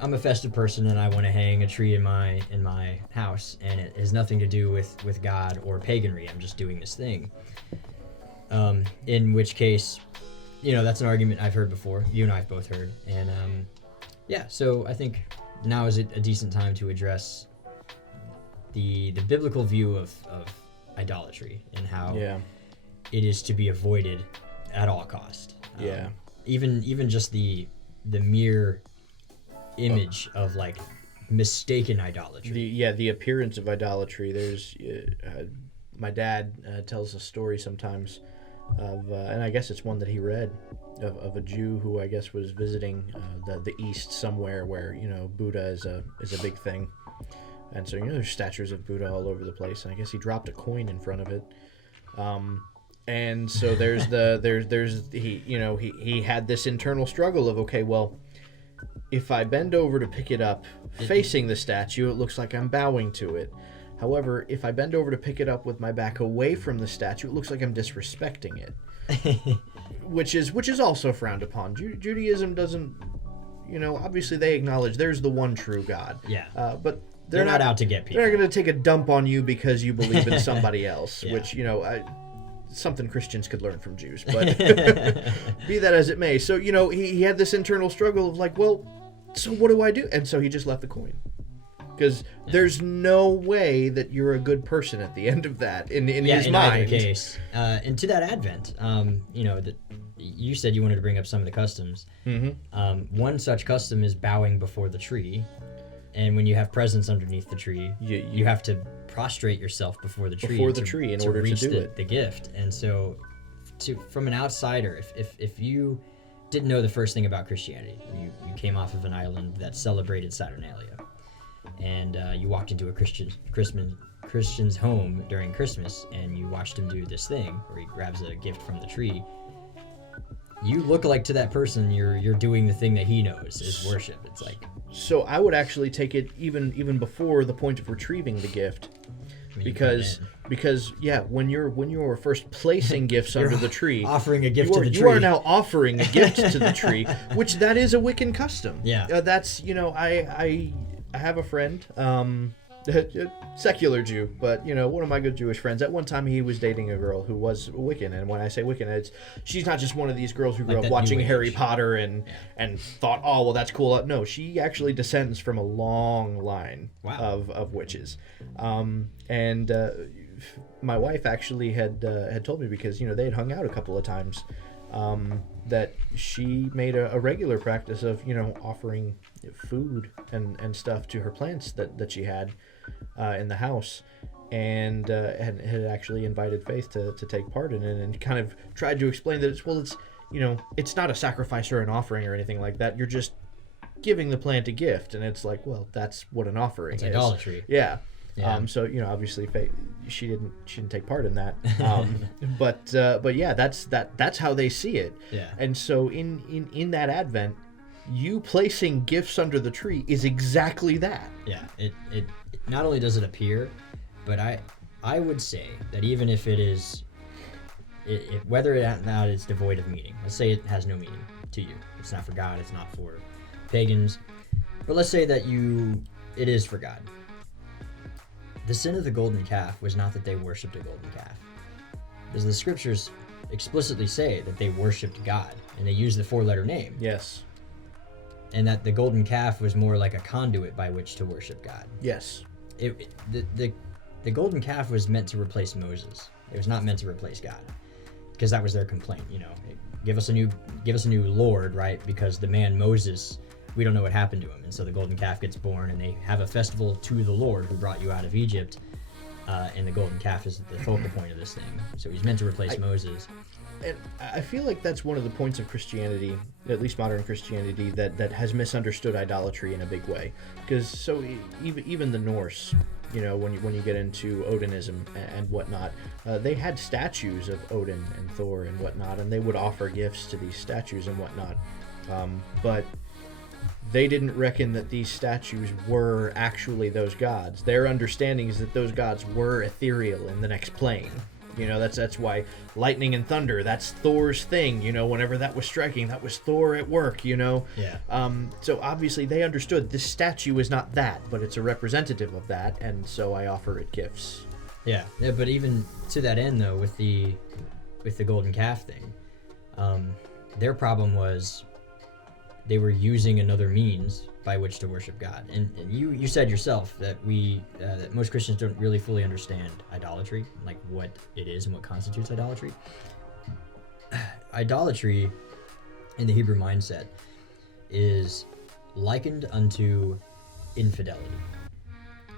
I'm a festive person, and I want to hang a tree in my house, and it has nothing to do with God or paganry. I'm just doing this thing. In which case, that's an argument I've heard before. You and I have both heard, and so I think now is a decent time to address the biblical view of idolatry and how it is to be avoided at all cost. Even just the mere image of like mistaken idolatry. The appearance of idolatry. There's my dad tells a story sometimes of, and I guess it's one that he read, of a Jew who I guess was visiting the East somewhere where Buddha is a big thing, and so there's statues of Buddha all over the place, and I guess he dropped a coin in front of it, and so he had this internal struggle of, okay, well, if I bend over to pick it up facing the statue, it looks like I'm bowing to it. However, if I bend over to pick it up with my back away from the statue, it looks like I'm disrespecting it. which is also frowned upon. Judaism doesn't, obviously they acknowledge there's the one true God. Yeah. But they're not out to get people. They're not going to take a dump on you because you believe in somebody else, which, something Christians could learn from Jews. But be that as it may. So, he had this internal struggle of like, well, so what do I do? And so he just left the coin. Because there's no way that you're a good person at the end of that in his mind. Either case. And to that Advent, you said you wanted to bring up some of the customs. Mm-hmm. One such custom is bowing before the tree. And when you have presents underneath the tree, you have to prostrate yourself before the tree. In order to do the gift. And so, from an outsider, if you didn't know the first thing about Christianity, you came off of an island that celebrated Saturnalia, and you walked into a Christian's home during Christmas, and you watched him do this thing where he grabs a gift from the tree, you look like to that person you're doing the thing that he knows is worship. It's like, so I would actually take it even before the point of retrieving the gift, because when you're first placing gifts under the tree, offering a gift to the tree, you are now offering a gift to the tree, which that is a Wiccan custom. That's I have a friend, a secular Jew, but one of my good Jewish friends. At one time, he was dating a girl who was Wiccan, and when I say Wiccan, she's not just one of these girls who grew up watching Harry Potter and thought, oh well, that's cool. No, she actually descends from a long line of witches, and my wife actually had told me, because they had hung out a couple of times, that she made a regular practice of offering food and stuff to her plants that she had in the house, and had actually invited Faith to take part in it, and kind of tried to explain that it's not a sacrifice or an offering or anything like that. You're just giving the plant a gift, and it's like, well, that's what an offering is. Idolatry. Yeah. So obviously she didn't take part in that, but yeah, that's how they see it. And so in that Advent, you placing gifts under the tree is exactly that. It not only does it appear, but I would say that even if it is whether or not it's devoid of meaning, let's say it has no meaning to you, it's not for God, it's not for pagans. But let's say that it is for God. The sin of the golden calf was not that they worshipped a golden calf. Because the scriptures explicitly say that they worshipped God, and they used the 4-letter name. Yes. And that the golden calf was more like a conduit by which to worship God. Yes. The golden calf was meant to replace Moses. It was not meant to replace God, because that was their complaint. Give us a new Lord, right? Because the man Moses, we don't know what happened to him, and so the golden calf gets born, and they have a festival to the Lord who brought you out of Egypt. And the golden calf is the focal point of this thing. So he's meant to replace Moses. And I feel like that's one of the points of Christianity, at least modern Christianity, that has misunderstood idolatry in a big way. Because even the Norse, when you get into Odinism and whatnot, they had statues of Odin and Thor and whatnot, and they would offer gifts to these statues and whatnot. But they didn't reckon that these statues were actually those gods. Their understanding is that those gods were ethereal in the next plane. That's why lightning and thunder, that's Thor's thing. Whenever that was striking, that was Thor at work, Yeah. So obviously they understood this statue is not that, but it's a representative of that, and so I offer it gifts. Yeah, but even to that end, though, with the golden calf thing, their problem was they were using another means by which to worship God. And you said yourself that that most Christians don't really fully understand idolatry, like what it is and what constitutes idolatry. Idolatry, in the Hebrew mindset, is likened unto infidelity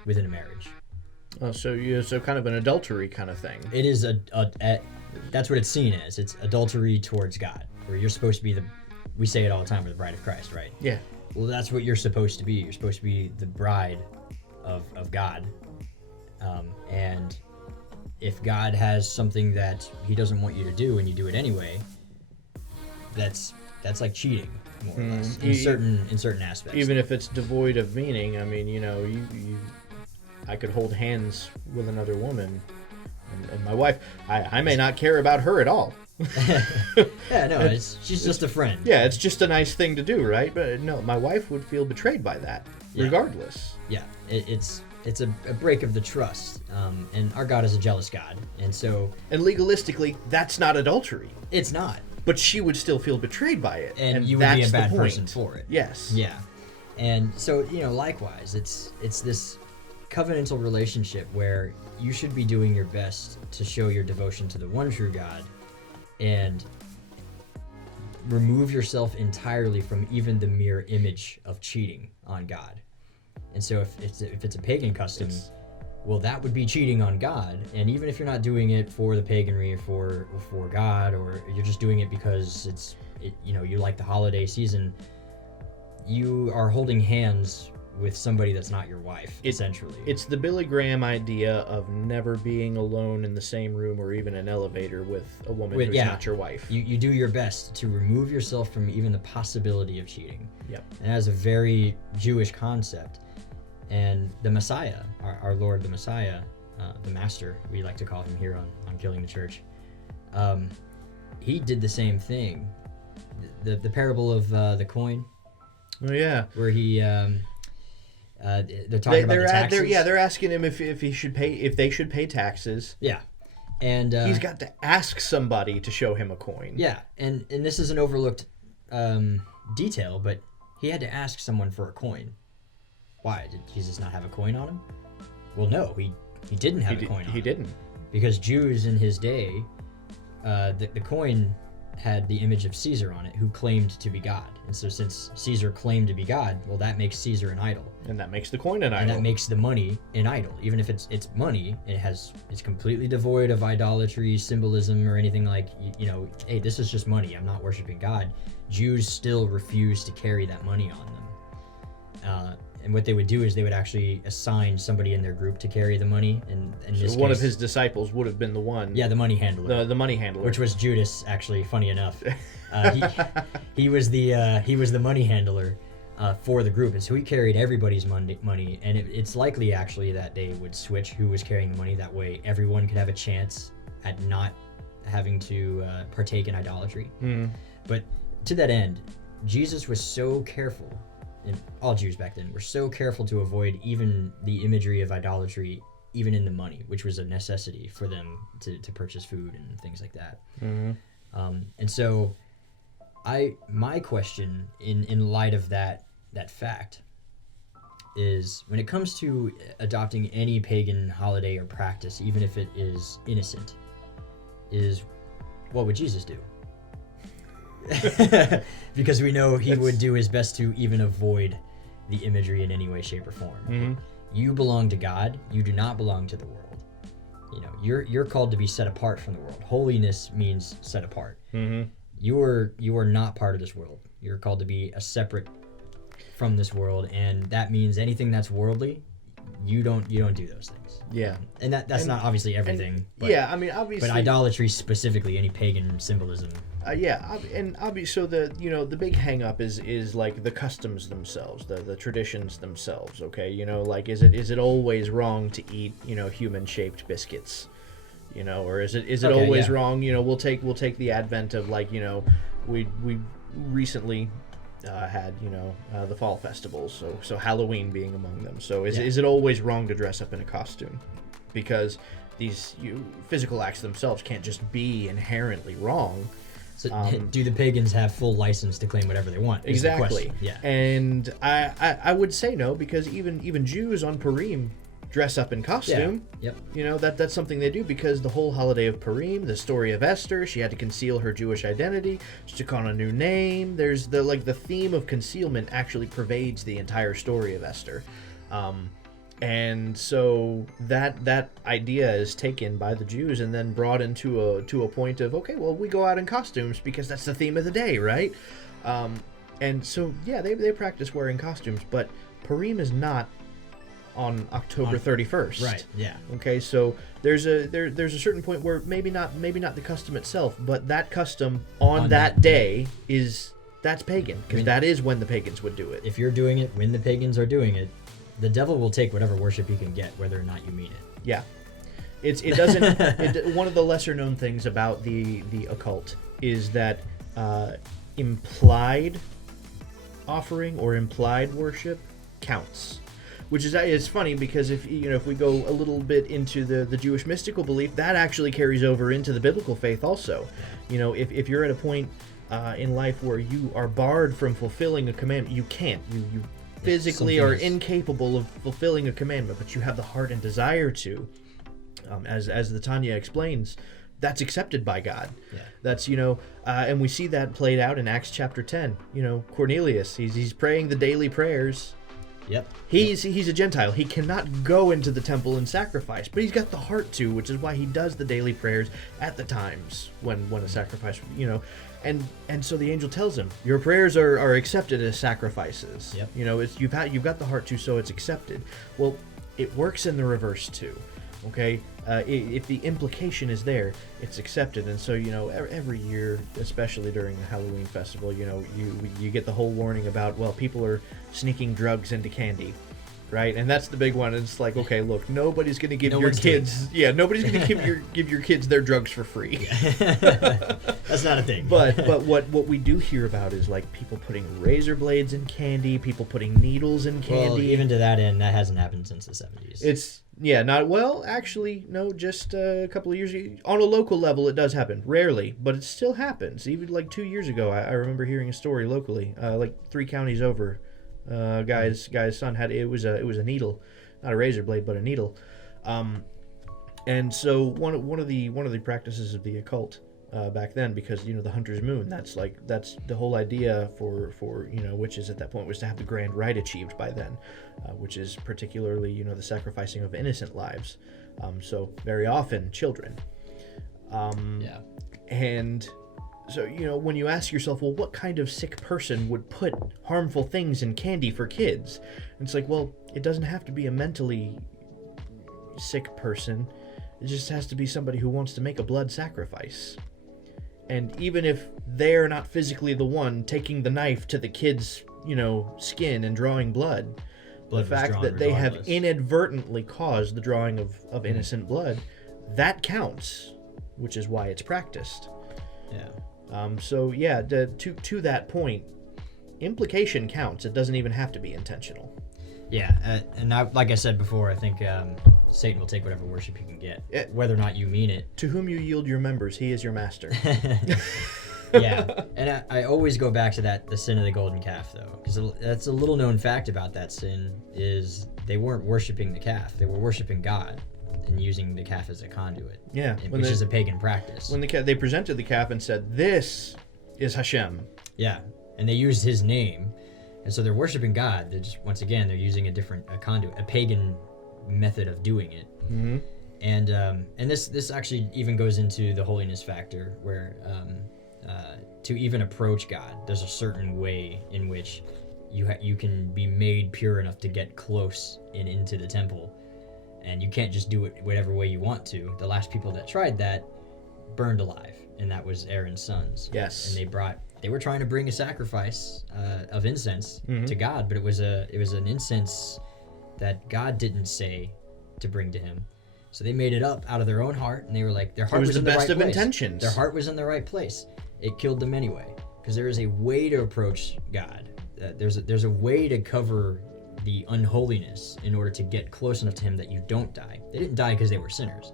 within a marriage. Oh, so kind of an adultery kind of thing. It is that's what it's seen as. It's adultery towards God, where you're supposed to be we say it all the time, we're the bride of Christ, right? Yeah. Well, that's what you're supposed to be. You're supposed to be the bride of God. And if God has something that he doesn't want you to do and you do it anyway, that's like cheating, more or less, in certain aspects. Even if it's devoid of meaning, I mean, I could hold hands with another woman, and my wife, I may not care about her at all. Yeah, no, she's just a friend. Yeah, it's just a nice thing to do, right? But no, my wife would feel betrayed by that, regardless. Yeah, it's a break of the trust, and our God is a jealous God, and legalistically, that's not adultery. It's not. But she would still feel betrayed by it, and you would be a bad person for it. Yes. Yeah, and so likewise, it's this covenantal relationship where you should be doing your best to show your devotion to the one true God, and remove yourself entirely from even the mere image of cheating on God. And so if it's a pagan custom, well, that would be cheating on God. And even if you're not doing it for the paganry or for God, or you're just doing it because you like the holiday season, you are holding hands with somebody that's not your wife, essentially. It's the Billy Graham idea of never being alone in the same room or even an elevator with a woman who's not your wife. You do your best to remove yourself from even the possibility of cheating. Yep. And that is a very Jewish concept. And the Messiah, our Lord, the Messiah, the Master, we like to call him here on Killing the Church, he did the same thing. The parable of the coin. Oh, yeah. Where he... they're talking about the taxes. They're asking him if they should pay taxes. Yeah, and he's got to ask somebody to show him a coin. Yeah, and this is an overlooked detail, but he had to ask someone for a coin. Why? Did Jesus not have a coin on him? Well, no, he didn't have a coin on him. He didn't, because Jews in his day, the coin had the image of Caesar on it, who claimed to be God. And so since Caesar claimed to be God, well, that makes Caesar an idol. And that makes the coin an idol. And that makes the money an idol. Even if it's money, it's completely devoid of idolatry, symbolism, or anything like, hey, this is just money. I'm not worshiping God. Jews still refuse to carry that money on them. And what they would do is they would actually assign somebody in their group to carry the money. And so one of his disciples would have been the one. Yeah, the money handler. The money handler, which was Judas. Actually, funny enough, he was the money handler for the group, and so he carried everybody's money. And it's likely actually that they would switch who was carrying the money. That way, everyone could have a chance at not having to partake in idolatry. Mm. But to that end, Jesus was so careful and all Jews back then, were so careful to avoid even the imagery of idolatry, even in the money, which was a necessity for them to purchase food and things like that. And so my question in light of that fact is, when it comes to adopting any pagan holiday or practice, even if it is innocent, is what would Jesus do? Because we know he would do his best to even avoid the imagery in any way, shape, or form. You belong to God. You do not belong to the world. You know, you're called to be set apart from the world. Holiness means set apart. You are not part of this world. You're called to be a separate from this world, and that means anything that's worldly, you don't do those things. Yeah. And that's not obviously everything. But, yeah, I mean, obviously. But idolatry specifically, any pagan symbolism. And obviously, so the big hang up is like the customs themselves, the traditions themselves. Okay, like is it always wrong to eat human shaped biscuits, or is it always wrong? We'll take the advent of we recently had the fall festivals, so Halloween being among them. So is it always wrong to dress up in a costume? Because these physical acts themselves can't just be inherently wrong. So do the pagans have full license to claim whatever they want? Exactly. Yeah. And I would say no, because even Jews on Purim dress up in costume. Yeah. Yep. That's something they do, because the whole holiday of Purim, the story of Esther, she had to conceal her Jewish identity. She took on a new name. There's the theme of concealment actually pervades the entire story of Esther. And so that idea is taken by the Jews and then brought into a point of, okay, well, we go out in costumes because that's the theme of the day, right? And so they practice wearing costumes, but Purim is not on October 31st. Right. Yeah. Okay, so there's a certain point where maybe not the custom itself, but that custom on that day that's pagan, because that is when the pagans would do it. If you're doing it when the pagans are doing it, the devil will take whatever worship he can get, whether or not you mean it. Yeah. It doesn't. One of the lesser known things about the occult is that implied offering or implied worship counts, which is funny, because if we go a little bit into the Jewish mystical belief, that actually carries over into the biblical faith also. If you're at a point in life where you are barred from fulfilling a commandment, you can't. You physically are incapable of fulfilling a commandment, but you have the heart and desire to. As the Tanya explains, that's accepted by God. Yeah. That's and we see that played out in Acts chapter 10. Cornelius, he's praying the daily prayers. Yep. He's a Gentile. He cannot go into the temple and sacrifice, but he's got the heart to, which is why he does the daily prayers at the times when a sacrifice, and so the angel tells him, your prayers are accepted as sacrifices. Yep. You've got the heart to, so it's accepted. Well, it works in the reverse too. Okay, if the implication is there, it's accepted. And so every year, especially during the Halloween festival, you get the whole warning about, well, people are sneaking drugs into candy, right? And that's the big one. It's like, okay, look, nobody's going to give your kids, nobody's going to give your kids their drugs for free. That's not a thing. But what we do hear about is like people putting razor blades in candy, people putting needles in candy. Well, even to that end, that hasn't happened since the 70s. Actually, no, just a couple of years ago. On a local level, it does happen. Rarely, but it still happens. Even like 2 years ago, I remember hearing a story locally, like 3 counties over. Guy's son had it was a needle, not a razor blade, but a needle. And so one of the practices of the occult back then, because the hunter's moon, that's the whole idea for witches at that point, was to have the grand rite achieved by then, which is particularly the sacrificing of innocent lives, so very often children. And so when you ask yourself, well, what kind of sick person would put harmful things in candy for kids? And it's like, well, it doesn't have to be a mentally sick person. It just has to be somebody who wants to make a blood sacrifice. And even if they're not physically the one taking the knife to the kid's, skin and drawing blood, the fact that they have inadvertently caused the drawing of innocent blood, that counts, which is why it's practiced. Yeah. To that point, implication counts. It doesn't even have to be intentional. Yeah, like I said before, I think Satan will take whatever worship he can get, whether or not you mean it. To whom you yield your members, he is your master. Yeah, and I always go back to the sin of the golden calf, though, because that's a little known fact about that sin is they weren't worshiping the calf; they were worshiping God and using the calf as a conduit. Yeah, which is a pagan practice. When they presented the calf and said, "This is Hashem." Yeah, and they used his name, and so they're worshiping God. They're just they're using a conduit, a pagan method of doing it. Mm-hmm. And this actually even goes into the holiness factor, where to even approach God, there's a certain way in which you can be made pure enough to get close and into the temple, and you can't just do it whatever way you want to. The last people that tried that burned alive, and that was Aaron's sons. Yes. And they were trying to bring a sacrifice of incense to God, but it was an incense that God didn't say to bring to him. So they made it up out of their own heart, and they were like, their heart was in the best of intentions. Their heart was in the right place. It killed them anyway, because there is a way to approach God. There's a way to cover the unholiness in order to get close enough to him that you don't die. They didn't die because they were sinners.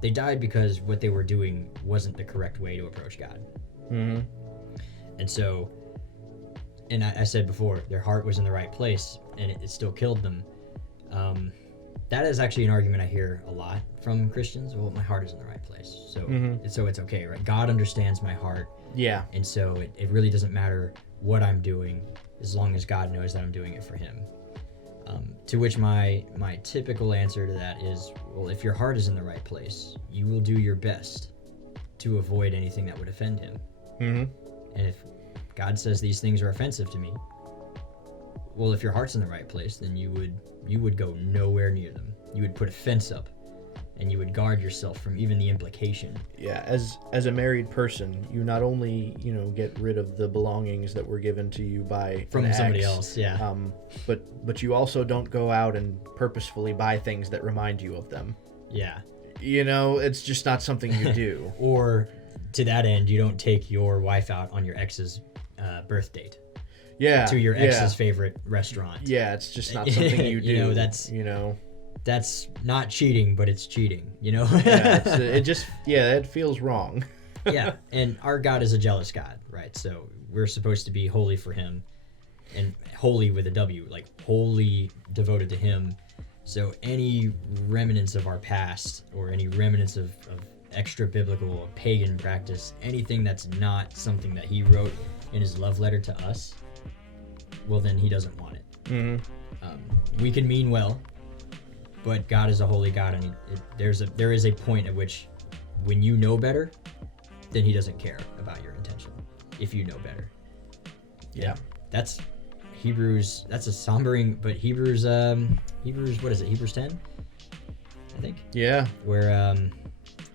They died because what they were doing wasn't the correct way to approach God. Mm-hmm. And so, and I said before, their heart was in the right place, and it still killed them. That is actually an argument I hear a lot from Christians. Well, my heart is in the right place, so it's okay, right? God understands my heart. Yeah. And so it really doesn't matter what I'm doing as long as God knows that I'm doing it for him. To which my typical answer to that is, well, if your heart is in the right place, you will do your best to avoid anything that would offend him. Mm-hmm. And if God says these things are offensive to me, well, if your heart's in the right place, then you would go nowhere near them. You would put a fence up, and you would guard yourself from even the implication. Yeah, as a married person, you not only get rid of the belongings that were given to you from somebody else, yeah. But you also don't go out and purposefully buy things that remind you of them. Yeah. It's just not something you do. Or to that end, you don't take your wife out on your ex's birth date. Yeah. To your ex's favorite restaurant. Yeah, it's just not something you do. That's not cheating, but it's cheating. Yeah, it feels wrong. Yeah, and our God is a jealous God, right? So we're supposed to be holy for him, and holy with a W, like wholly devoted to him. So any remnants of our past or any remnants of extra biblical or pagan practice, anything that's not something that he wrote in his love letter to us, well, then he doesn't want it. Mm-hmm. We can mean well, but God is a holy God, and there is a point at which, when you know better, then he doesn't care about your intention. If you know better, yeah, that's Hebrews. That's a sombering, but Hebrews. What is it? Hebrews 10, I think. Yeah. Where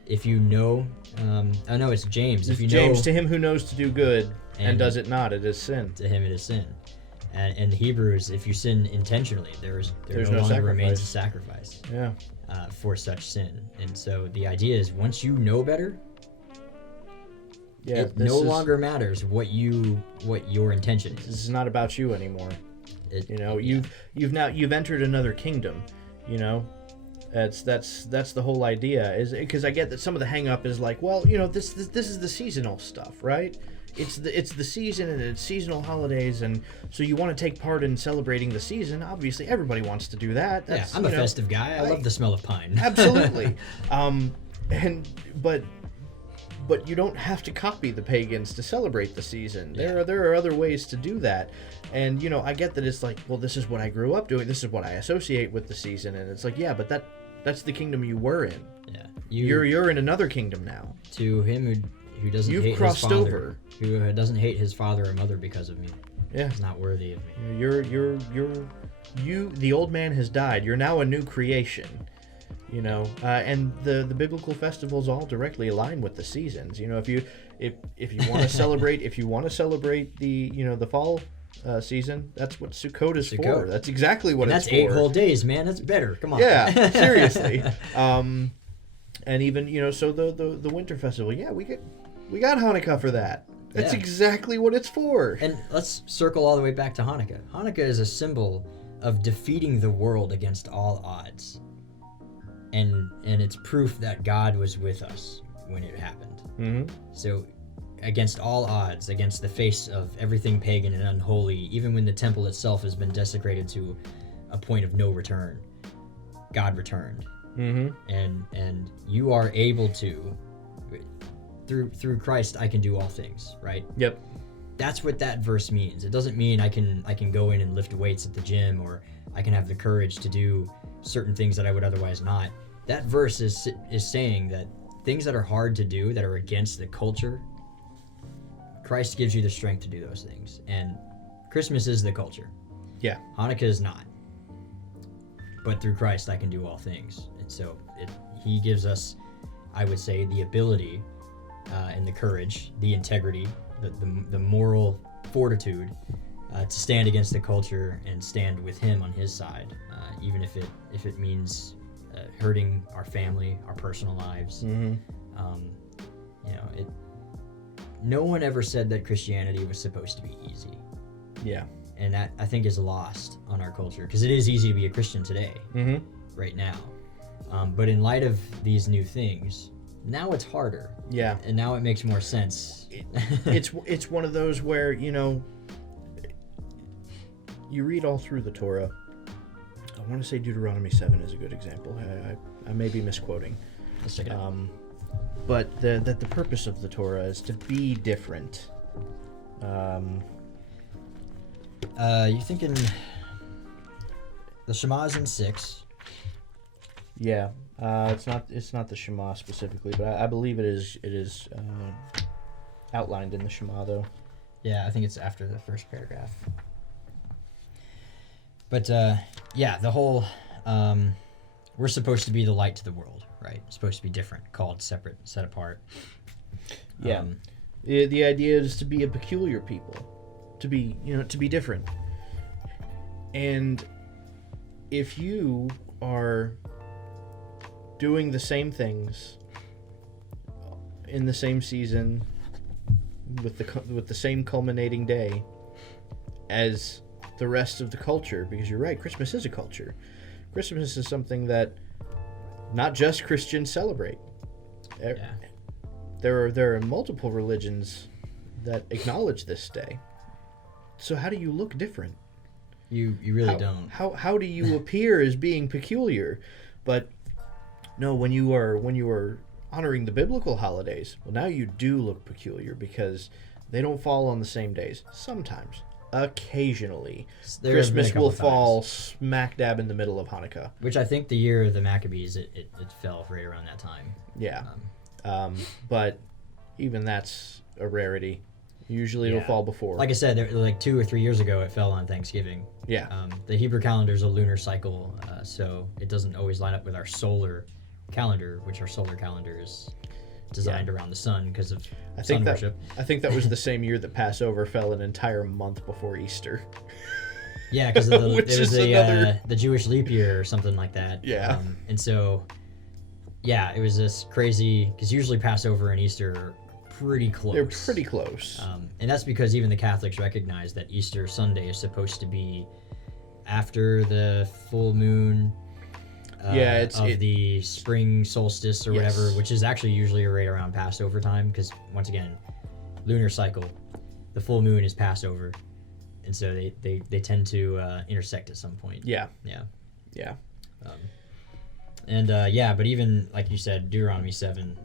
if you know, no, it's James. If you James, to him who knows to do good and does it not, it is sin. To him it is sin. And Hebrews, if you sin intentionally, there no longer remains a sacrifice. Yeah. For such sin. And so the idea is, once you know better, it no longer matters what your intention is. This is not about you anymore. You've entered another kingdom. That's the whole idea. Is because I get that some of the hang up is like, well, this is the seasonal stuff, right? It's the season, and it's seasonal holidays, and so you want to take part in celebrating the season. Obviously, everybody wants to do that. I'm a festive guy. I love the smell of pine. Absolutely. But you don't have to copy the pagans to celebrate the season. Yeah. There are other ways to do that. And I get that it's like, well, this is what I grew up doing. This is what I associate with the season. And it's like, yeah, but that's the kingdom you were in. Yeah. You're in another kingdom now. To him who doesn't hate crossed his father, over. Who doesn't hate his father or mother because of me. Yeah. Is not worthy of me. You the old man has died. You're now a new creation. And the biblical festivals all directly align with the seasons. If you want to celebrate the fall season, that's what Sukkot is for. That's exactly what it's for. That's 8 whole days, man. That's better. Come on. Yeah, seriously. And even so the winter festival. Yeah, we got Hanukkah for that. That's Yeah. exactly what it's for. And let's circle all the way back to Hanukkah. Hanukkah is a symbol of defeating the world against all odds. And it's proof that God was with us when it happened. Mm-hmm. So against all odds, against the face of everything pagan and unholy, even when the temple itself has been desecrated to a point of no return, God returned. Mm-hmm. And you are able to, through Christ I can do all things, right? Yep. That's what that verse means. It doesn't mean I can go in and lift weights at the gym, or I can have the courage to do certain things that I would otherwise not. That verse is saying that things that are hard to do, that are against the culture, Christ gives you the strength to do those things. And Christmas is the culture. Yeah. Hanukkah is not. But through Christ I can do all things. And so he gives us, I would say, the ability and the courage, the integrity, the moral fortitude to stand against the culture and stand with him on his side, even if it means hurting our family, our personal lives. Mm-hmm. No one ever said that Christianity was supposed to be easy. Yeah. And that, I think, is lost on our culture, because it is easy to be a Christian today, Mm-hmm. right now. But in light of these new things, now it's harder. Yeah. And now it makes more sense. It's one of those where, you read all through the Torah. I want to say Deuteronomy 7 is a good example. I may be misquoting. Let's check it out. But that the purpose of the Torah is to be different. You're thinking the Shema's in 6. Yeah. It's not the Shema specifically, but I believe it is outlined in the Shema though. Yeah, I think it's after the first paragraph. But the whole we're supposed to be the light to the world, right? Supposed to be different, called separate, set apart. Yeah. The idea is to be a peculiar people, to be different. And if you are doing the same things in the same season with the same culminating day as the rest of the culture, because you're right, Christmas is a culture. Christmas is something that not just Christians celebrate. Yeah. There are multiple religions that acknowledge this day. So how do you look different? You really don't. How do you appear as being peculiar? But no, when you are honoring the biblical holidays, well, now you do look peculiar because they don't fall on the same days. Sometimes, occasionally, Christmas will fall smack dab in the middle of Hanukkah. Which I think the year of the Maccabees, it fell right around that time. Yeah. But even that's a rarity. Usually it'll fall before. Like I said, like 2 or 3 years ago, it fell on Thanksgiving. Yeah. The Hebrew calendar is a lunar cycle, so it doesn't always line up with our solar calendar, which our solar calendar is designed around the sun because of sun worship. I think that was the same year that Passover fell an entire month before Easter. Yeah, because it was the Jewish leap year or something like that. Yeah. And so, yeah, it was this crazy, because usually Passover and Easter are pretty close. They're pretty close. And that's because even the Catholics recognize that Easter Sunday is supposed to be after the full moon of the spring solstice or whatever, which is actually usually right around Passover time, because once again, lunar cycle, the full moon is Passover, and so they tend to intersect at some point. Yeah. But even like you said, Deuteronomy 7,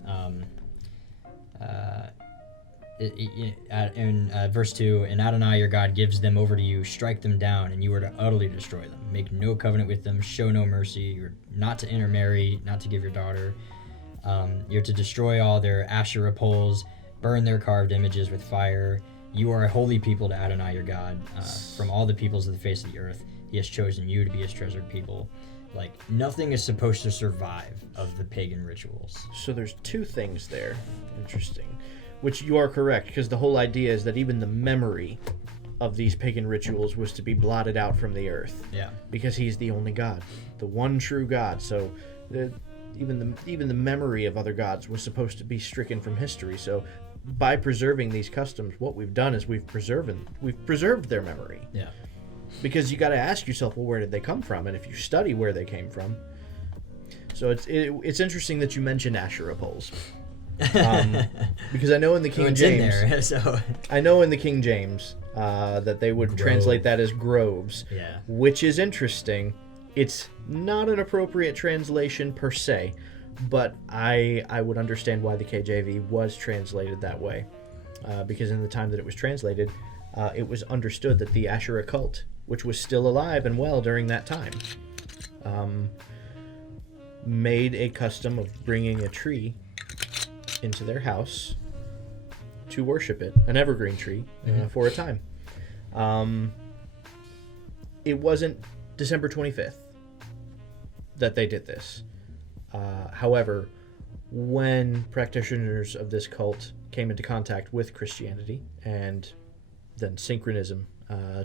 in verse 2, and Adonai your God gives them over to you, strike them down, and you are to utterly destroy them. Make no covenant with them, show no mercy. You're not to intermarry, not to give your daughter. You're to destroy all their Asherah poles, burn their carved images with fire. You are a holy people to Adonai your God. From all the peoples of the face of the earth, he has chosen you to be his treasured people. Like, nothing is supposed to survive of the pagan rituals. So there's two things there. Interesting. Which you are correct, because the whole idea is that even the memory of these pagan rituals was to be blotted out from the earth. Yeah. Because he's the only God, the one true God. So even the memory of other gods was supposed to be stricken from history. So by preserving these customs, what we've done is we've preserved their memory. Yeah. Because you got to ask yourself, well, where did they come from? And if you study where they came from, so it's interesting that you mentioned Asherah poles, because I know in the King James, in there, so. I know in the King James that they would translate that as groves, Yeah. which is interesting. It's not an appropriate translation per se, but I would understand why the KJV was translated that way, because in the time that it was translated, it was understood that the Asherah cult, which was still alive and well during that time, made a custom of bringing a tree into their house to worship it, an evergreen tree, for a time. It wasn't December 25th that they did this. However, when practitioners of this cult came into contact with Christianity, and then Syncretism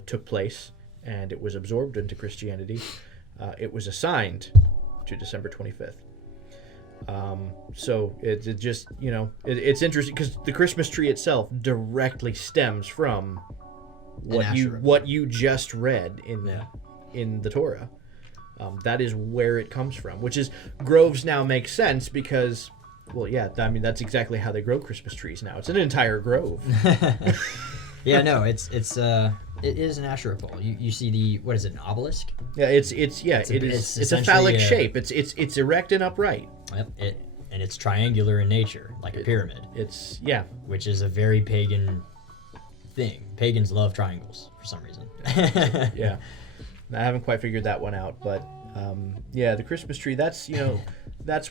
took place, and it was absorbed into Christianity, it was assigned to December 25th. So it just, it's interesting because the Christmas tree itself directly stems from what you just read in the Torah. That is where it comes from, which is groves now make sense because, well, yeah, I mean, that's exactly how they grow Christmas trees now. It's an entire grove. Yeah, no, it is an Asherah pole. You see what is it, an obelisk? Yeah, it's a phallic shape. It's erect and upright. Yep, and it's triangular in nature, like a pyramid. Which is a very pagan thing. Pagans love triangles for some reason. Yeah. I haven't quite figured that one out, but the Christmas tree, that's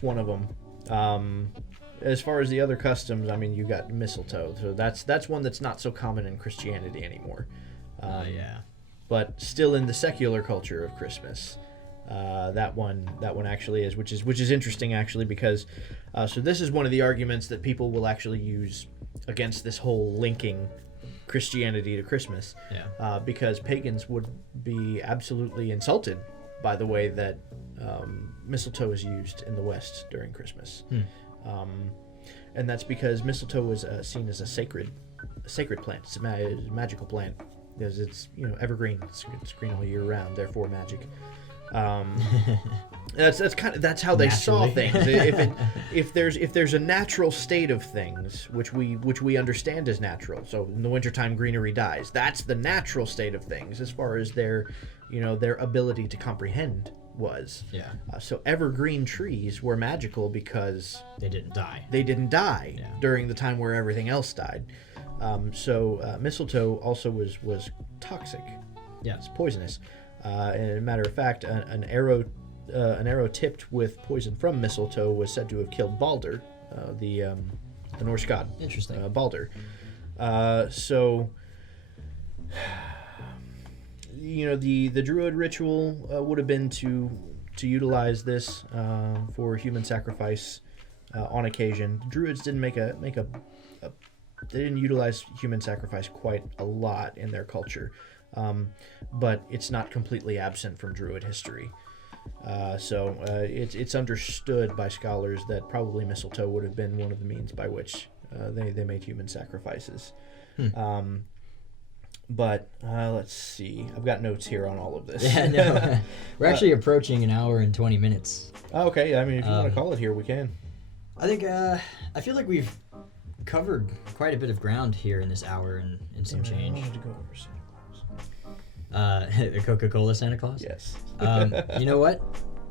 one of them. As far as the other customs, I mean, you got mistletoe, so that's one that's not so common in Christianity anymore. But still in the secular culture of Christmas, that one actually is, which is interesting actually, because so this is one of the arguments that people will actually use against this whole linking Christianity to Christmas, because pagans would be absolutely insulted by the way that mistletoe is used in the West during Christmas. And that's because mistletoe was seen as a sacred plant. It's a magical plant because it's evergreen. It's green all year round, therefore magic. That's how they saw things. If there's a natural state of things, which we understand as natural. So in the wintertime, greenery dies. That's the natural state of things as far as their ability to comprehend was. So evergreen trees were magical because they didn't die. During the time where everything else died. So mistletoe also was toxic. It's poisonous. And as a matter of fact, an arrow tipped with poison from mistletoe was said to have killed Balder, the Norse god. Interesting. Balder. So the Druid ritual would have been to utilize this for human sacrifice on occasion. Druids didn't they didn't utilize human sacrifice quite a lot in their culture. But it's not completely absent from Druid history. So it's understood by scholars that probably mistletoe would have been one of the means by which they made human sacrifices. But let's see. I've got notes here on all of this. Yeah, no. We're actually approaching an hour and 20 minutes. Oh, okay. I mean, if you want to call it here, we can. I think I feel like we've covered quite a bit of ground here in this hour and some change. I wanted to go over Santa Claus. The Coca-Cola Santa Claus? Yes. You know what?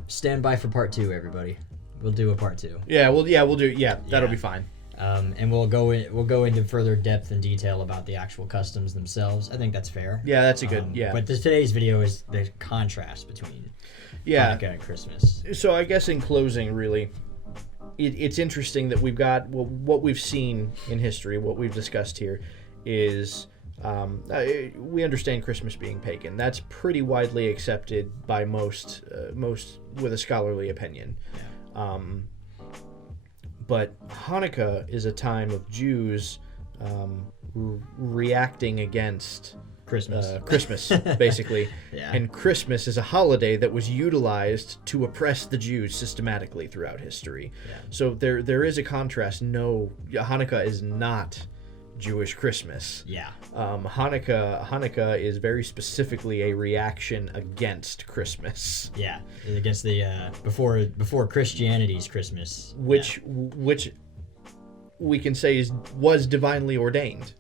Stand by for part 2, everybody. We'll do a part 2. We'll do. Yeah, that'll be fine. And we'll go into further depth and detail about the actual customs themselves. I think that's fair. Yeah, that's a good. But today's video is the contrast between Hanukkah and Christmas. So I guess in closing, really, it's interesting that we've got what we've seen in history, what we've discussed here, is we understand Christmas being pagan. That's pretty widely accepted by most with a scholarly opinion. Yeah. But Hanukkah is a time of Jews reacting against Christmas, basically. Yeah. And Christmas is a holiday that was utilized to oppress the Jews systematically throughout history. Yeah. So there is a contrast. No, Hanukkah is not Jewish Christmas. Yeah. Hanukkah is very specifically a reaction against Christmas. Yeah. Against the before Christianity's Christmas. Which we can say was divinely ordained.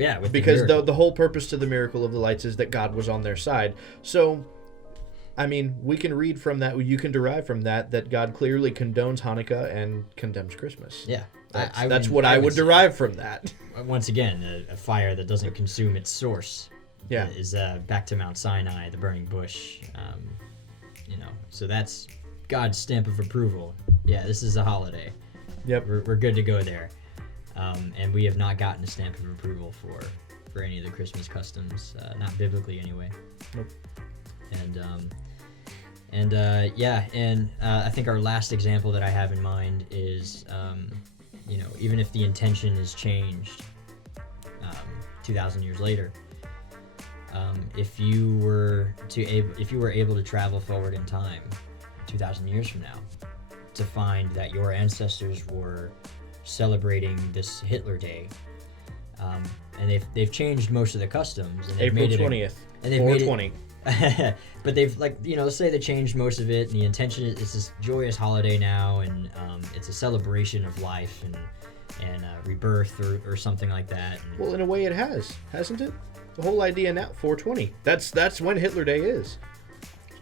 Yeah, with because the whole purpose to the miracle of the lights is that God was on their side. So, I mean, we can read from that, you can derive from that God clearly condones Hanukkah and condemns Christmas. Yeah. That's what I would derive from that. Once again, a fire that doesn't consume its source. Yeah. Is back to Mount Sinai, the burning bush. So that's God's stamp of approval. Yeah, this is a holiday. Yep. We're good to go there. And we have not gotten a stamp of approval for any of the Christmas customs, not biblically anyway. Nope. And I think our last example that I have in mind is, even if the intention is changed 2,000 years later, if you were able to travel forward in time 2,000 years from now to find that your ancestors were celebrating this Hitler Day, and they've changed most of the customs. And April 20th, and they've 420. But they've let's say they changed most of it, and the intention is it's this joyous holiday now, and it's a celebration of life and rebirth or something like that. And, well, in a way, it hasn't it? The whole idea now, 420. That's when Hitler Day is.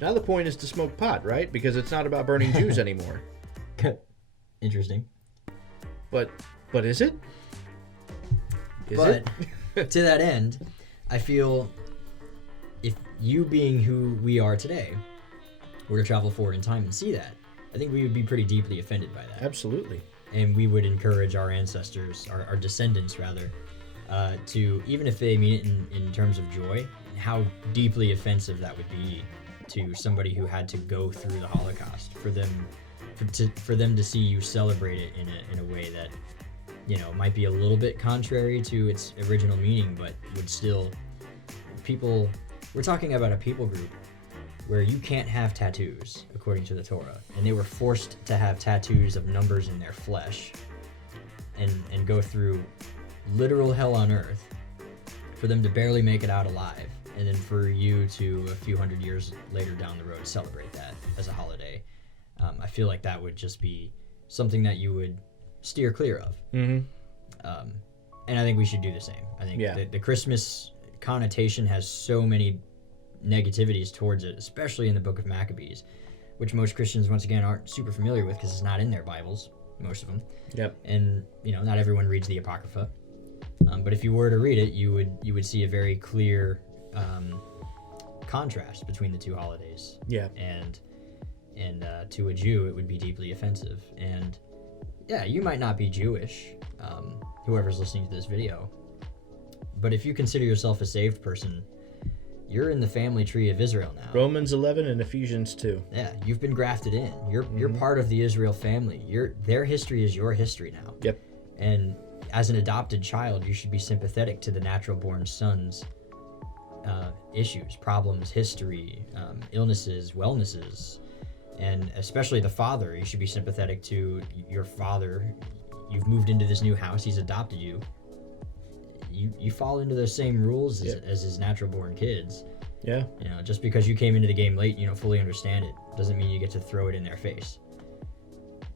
Now the point is to smoke pot, right? Because it's not about burning Jews anymore. Interesting. But is it? But to that end, I feel if you being who we are today were to travel forward in time and see that, I think we would be pretty deeply offended by that. Absolutely. And we would encourage our ancestors, our descendants rather, to, even if they mean it in terms of joy, how deeply offensive that would be to somebody who had to go through the Holocaust, for them to see you celebrate it in a way that might be a little bit contrary to its original meaning, but would still, we're talking about a people group where you can't have tattoos according to the Torah, and they were forced to have tattoos of numbers in their flesh and go through literal hell on earth for them to barely make it out alive, and then for you to a few hundred years later down the road celebrate that as a holiday. I feel like that would just be something that you would steer clear of. Mm-hmm. And I think we should do the same. I think the Christmas connotation has so many negativities towards it, especially in the book of Maccabees, which most Christians, once again, aren't super familiar with because it's not in their Bibles, most of them. Yep. And, not everyone reads the Apocrypha. But if you were to read it, you would see a very clear contrast between the two holidays. Yeah. And to a Jew, it would be deeply offensive. And yeah, you might not be Jewish, whoever's listening to this video, but if you consider yourself a saved person, you're in the family tree of Israel now. Romans 11 and Ephesians 2. Yeah, you've been grafted in. You're part of the Israel family. Their history is your history now. Yep. And as an adopted child, you should be sympathetic to the natural-born son's issues, problems, history, illnesses, wellnesses, and especially the father. You should be sympathetic to your father. You've moved into this new house. He's adopted you. You fall into those same rules as his natural-born kids. Yeah. Just because you came into the game late, you don't fully understand it, doesn't mean you get to throw it in their face.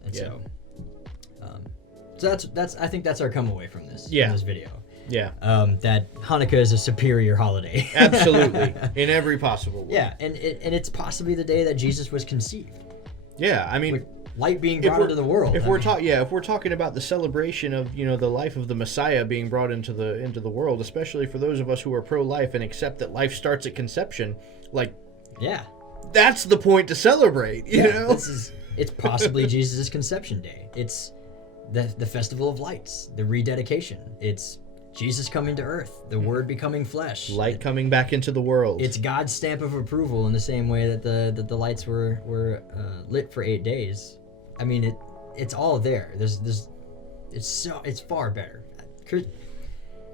And so that's I think that's our come away from this video. Yeah. That Hanukkah is a superior holiday. Absolutely, in every possible way. Yeah, and it's possibly the day that Jesus was conceived. Yeah, I mean, with light being brought into the world. If we're talking about the celebration of the life of the Messiah being brought into the world, especially for those of us who are pro-life and accept that life starts at conception, that's the point to celebrate. You know, it's possibly Jesus' conception day. It's the festival of lights, the rededication. It's Jesus coming to earth, the Word becoming flesh, light coming back into the world. It's God's stamp of approval in the same way that the lights were lit for 8 days. I mean, it's all there. It's far better.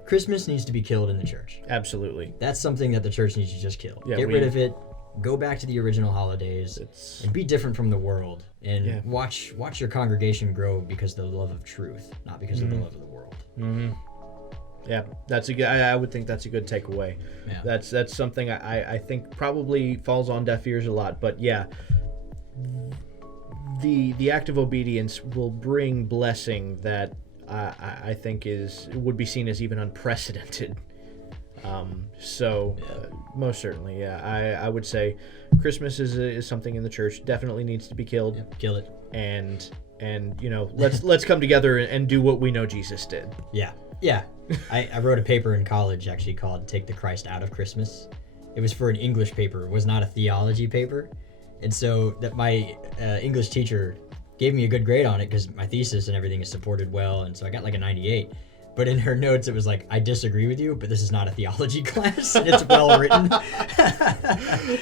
Christmas needs to be killed in the church. Absolutely. That's something that the church needs to just kill. Yeah, Get rid of it. Go back to the original holidays and be different from the world. And watch your congregation grow because of the love of truth, not because of the love of the world. Mm-hmm. Yeah, that's a good. I would think that's a good takeaway. Yeah. That's something I think probably falls on deaf ears a lot. But yeah, the act of obedience will bring blessing that I think would be seen as even unprecedented. Most certainly, yeah. I would say Christmas is something in the church definitely needs to be killed. Yep, kill it. And let's come together and do what we know Jesus did. Yeah. Yeah. I wrote a paper in college actually called Take the Christ Out of Christmas. It was for an English paper. It was not a theology paper. And so that my English teacher gave me a good grade on it because my thesis and everything is supported well. And so I got like a 98. But in her notes, it was like, I disagree with you, but this is not a theology class. And it's well written.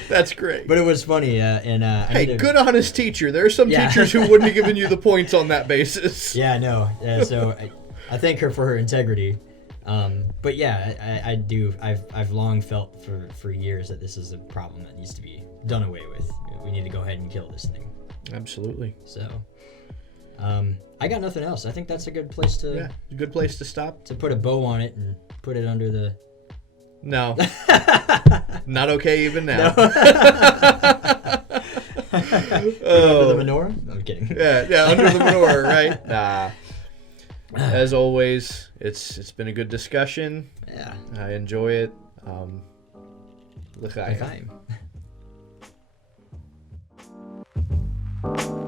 That's great. But it was funny. Hey, good honest teacher. There are some teachers who wouldn't have given you the points on that basis. Yeah, no. So I thank her for her integrity. But yeah, I do. I've long felt for years that this is a problem that needs to be done away with. We need to go ahead and kill this thing. Absolutely. So, I got nothing else. I think that's a good place to. Yeah, a good place to stop. To put a bow on it and put it under the. No. Not okay even now. No. Under the menorah? I'm kidding. Yeah, under the menorah, right? Nah. As always, it's been a good discussion. Yeah. I enjoy it. L'chaim. L'chaim.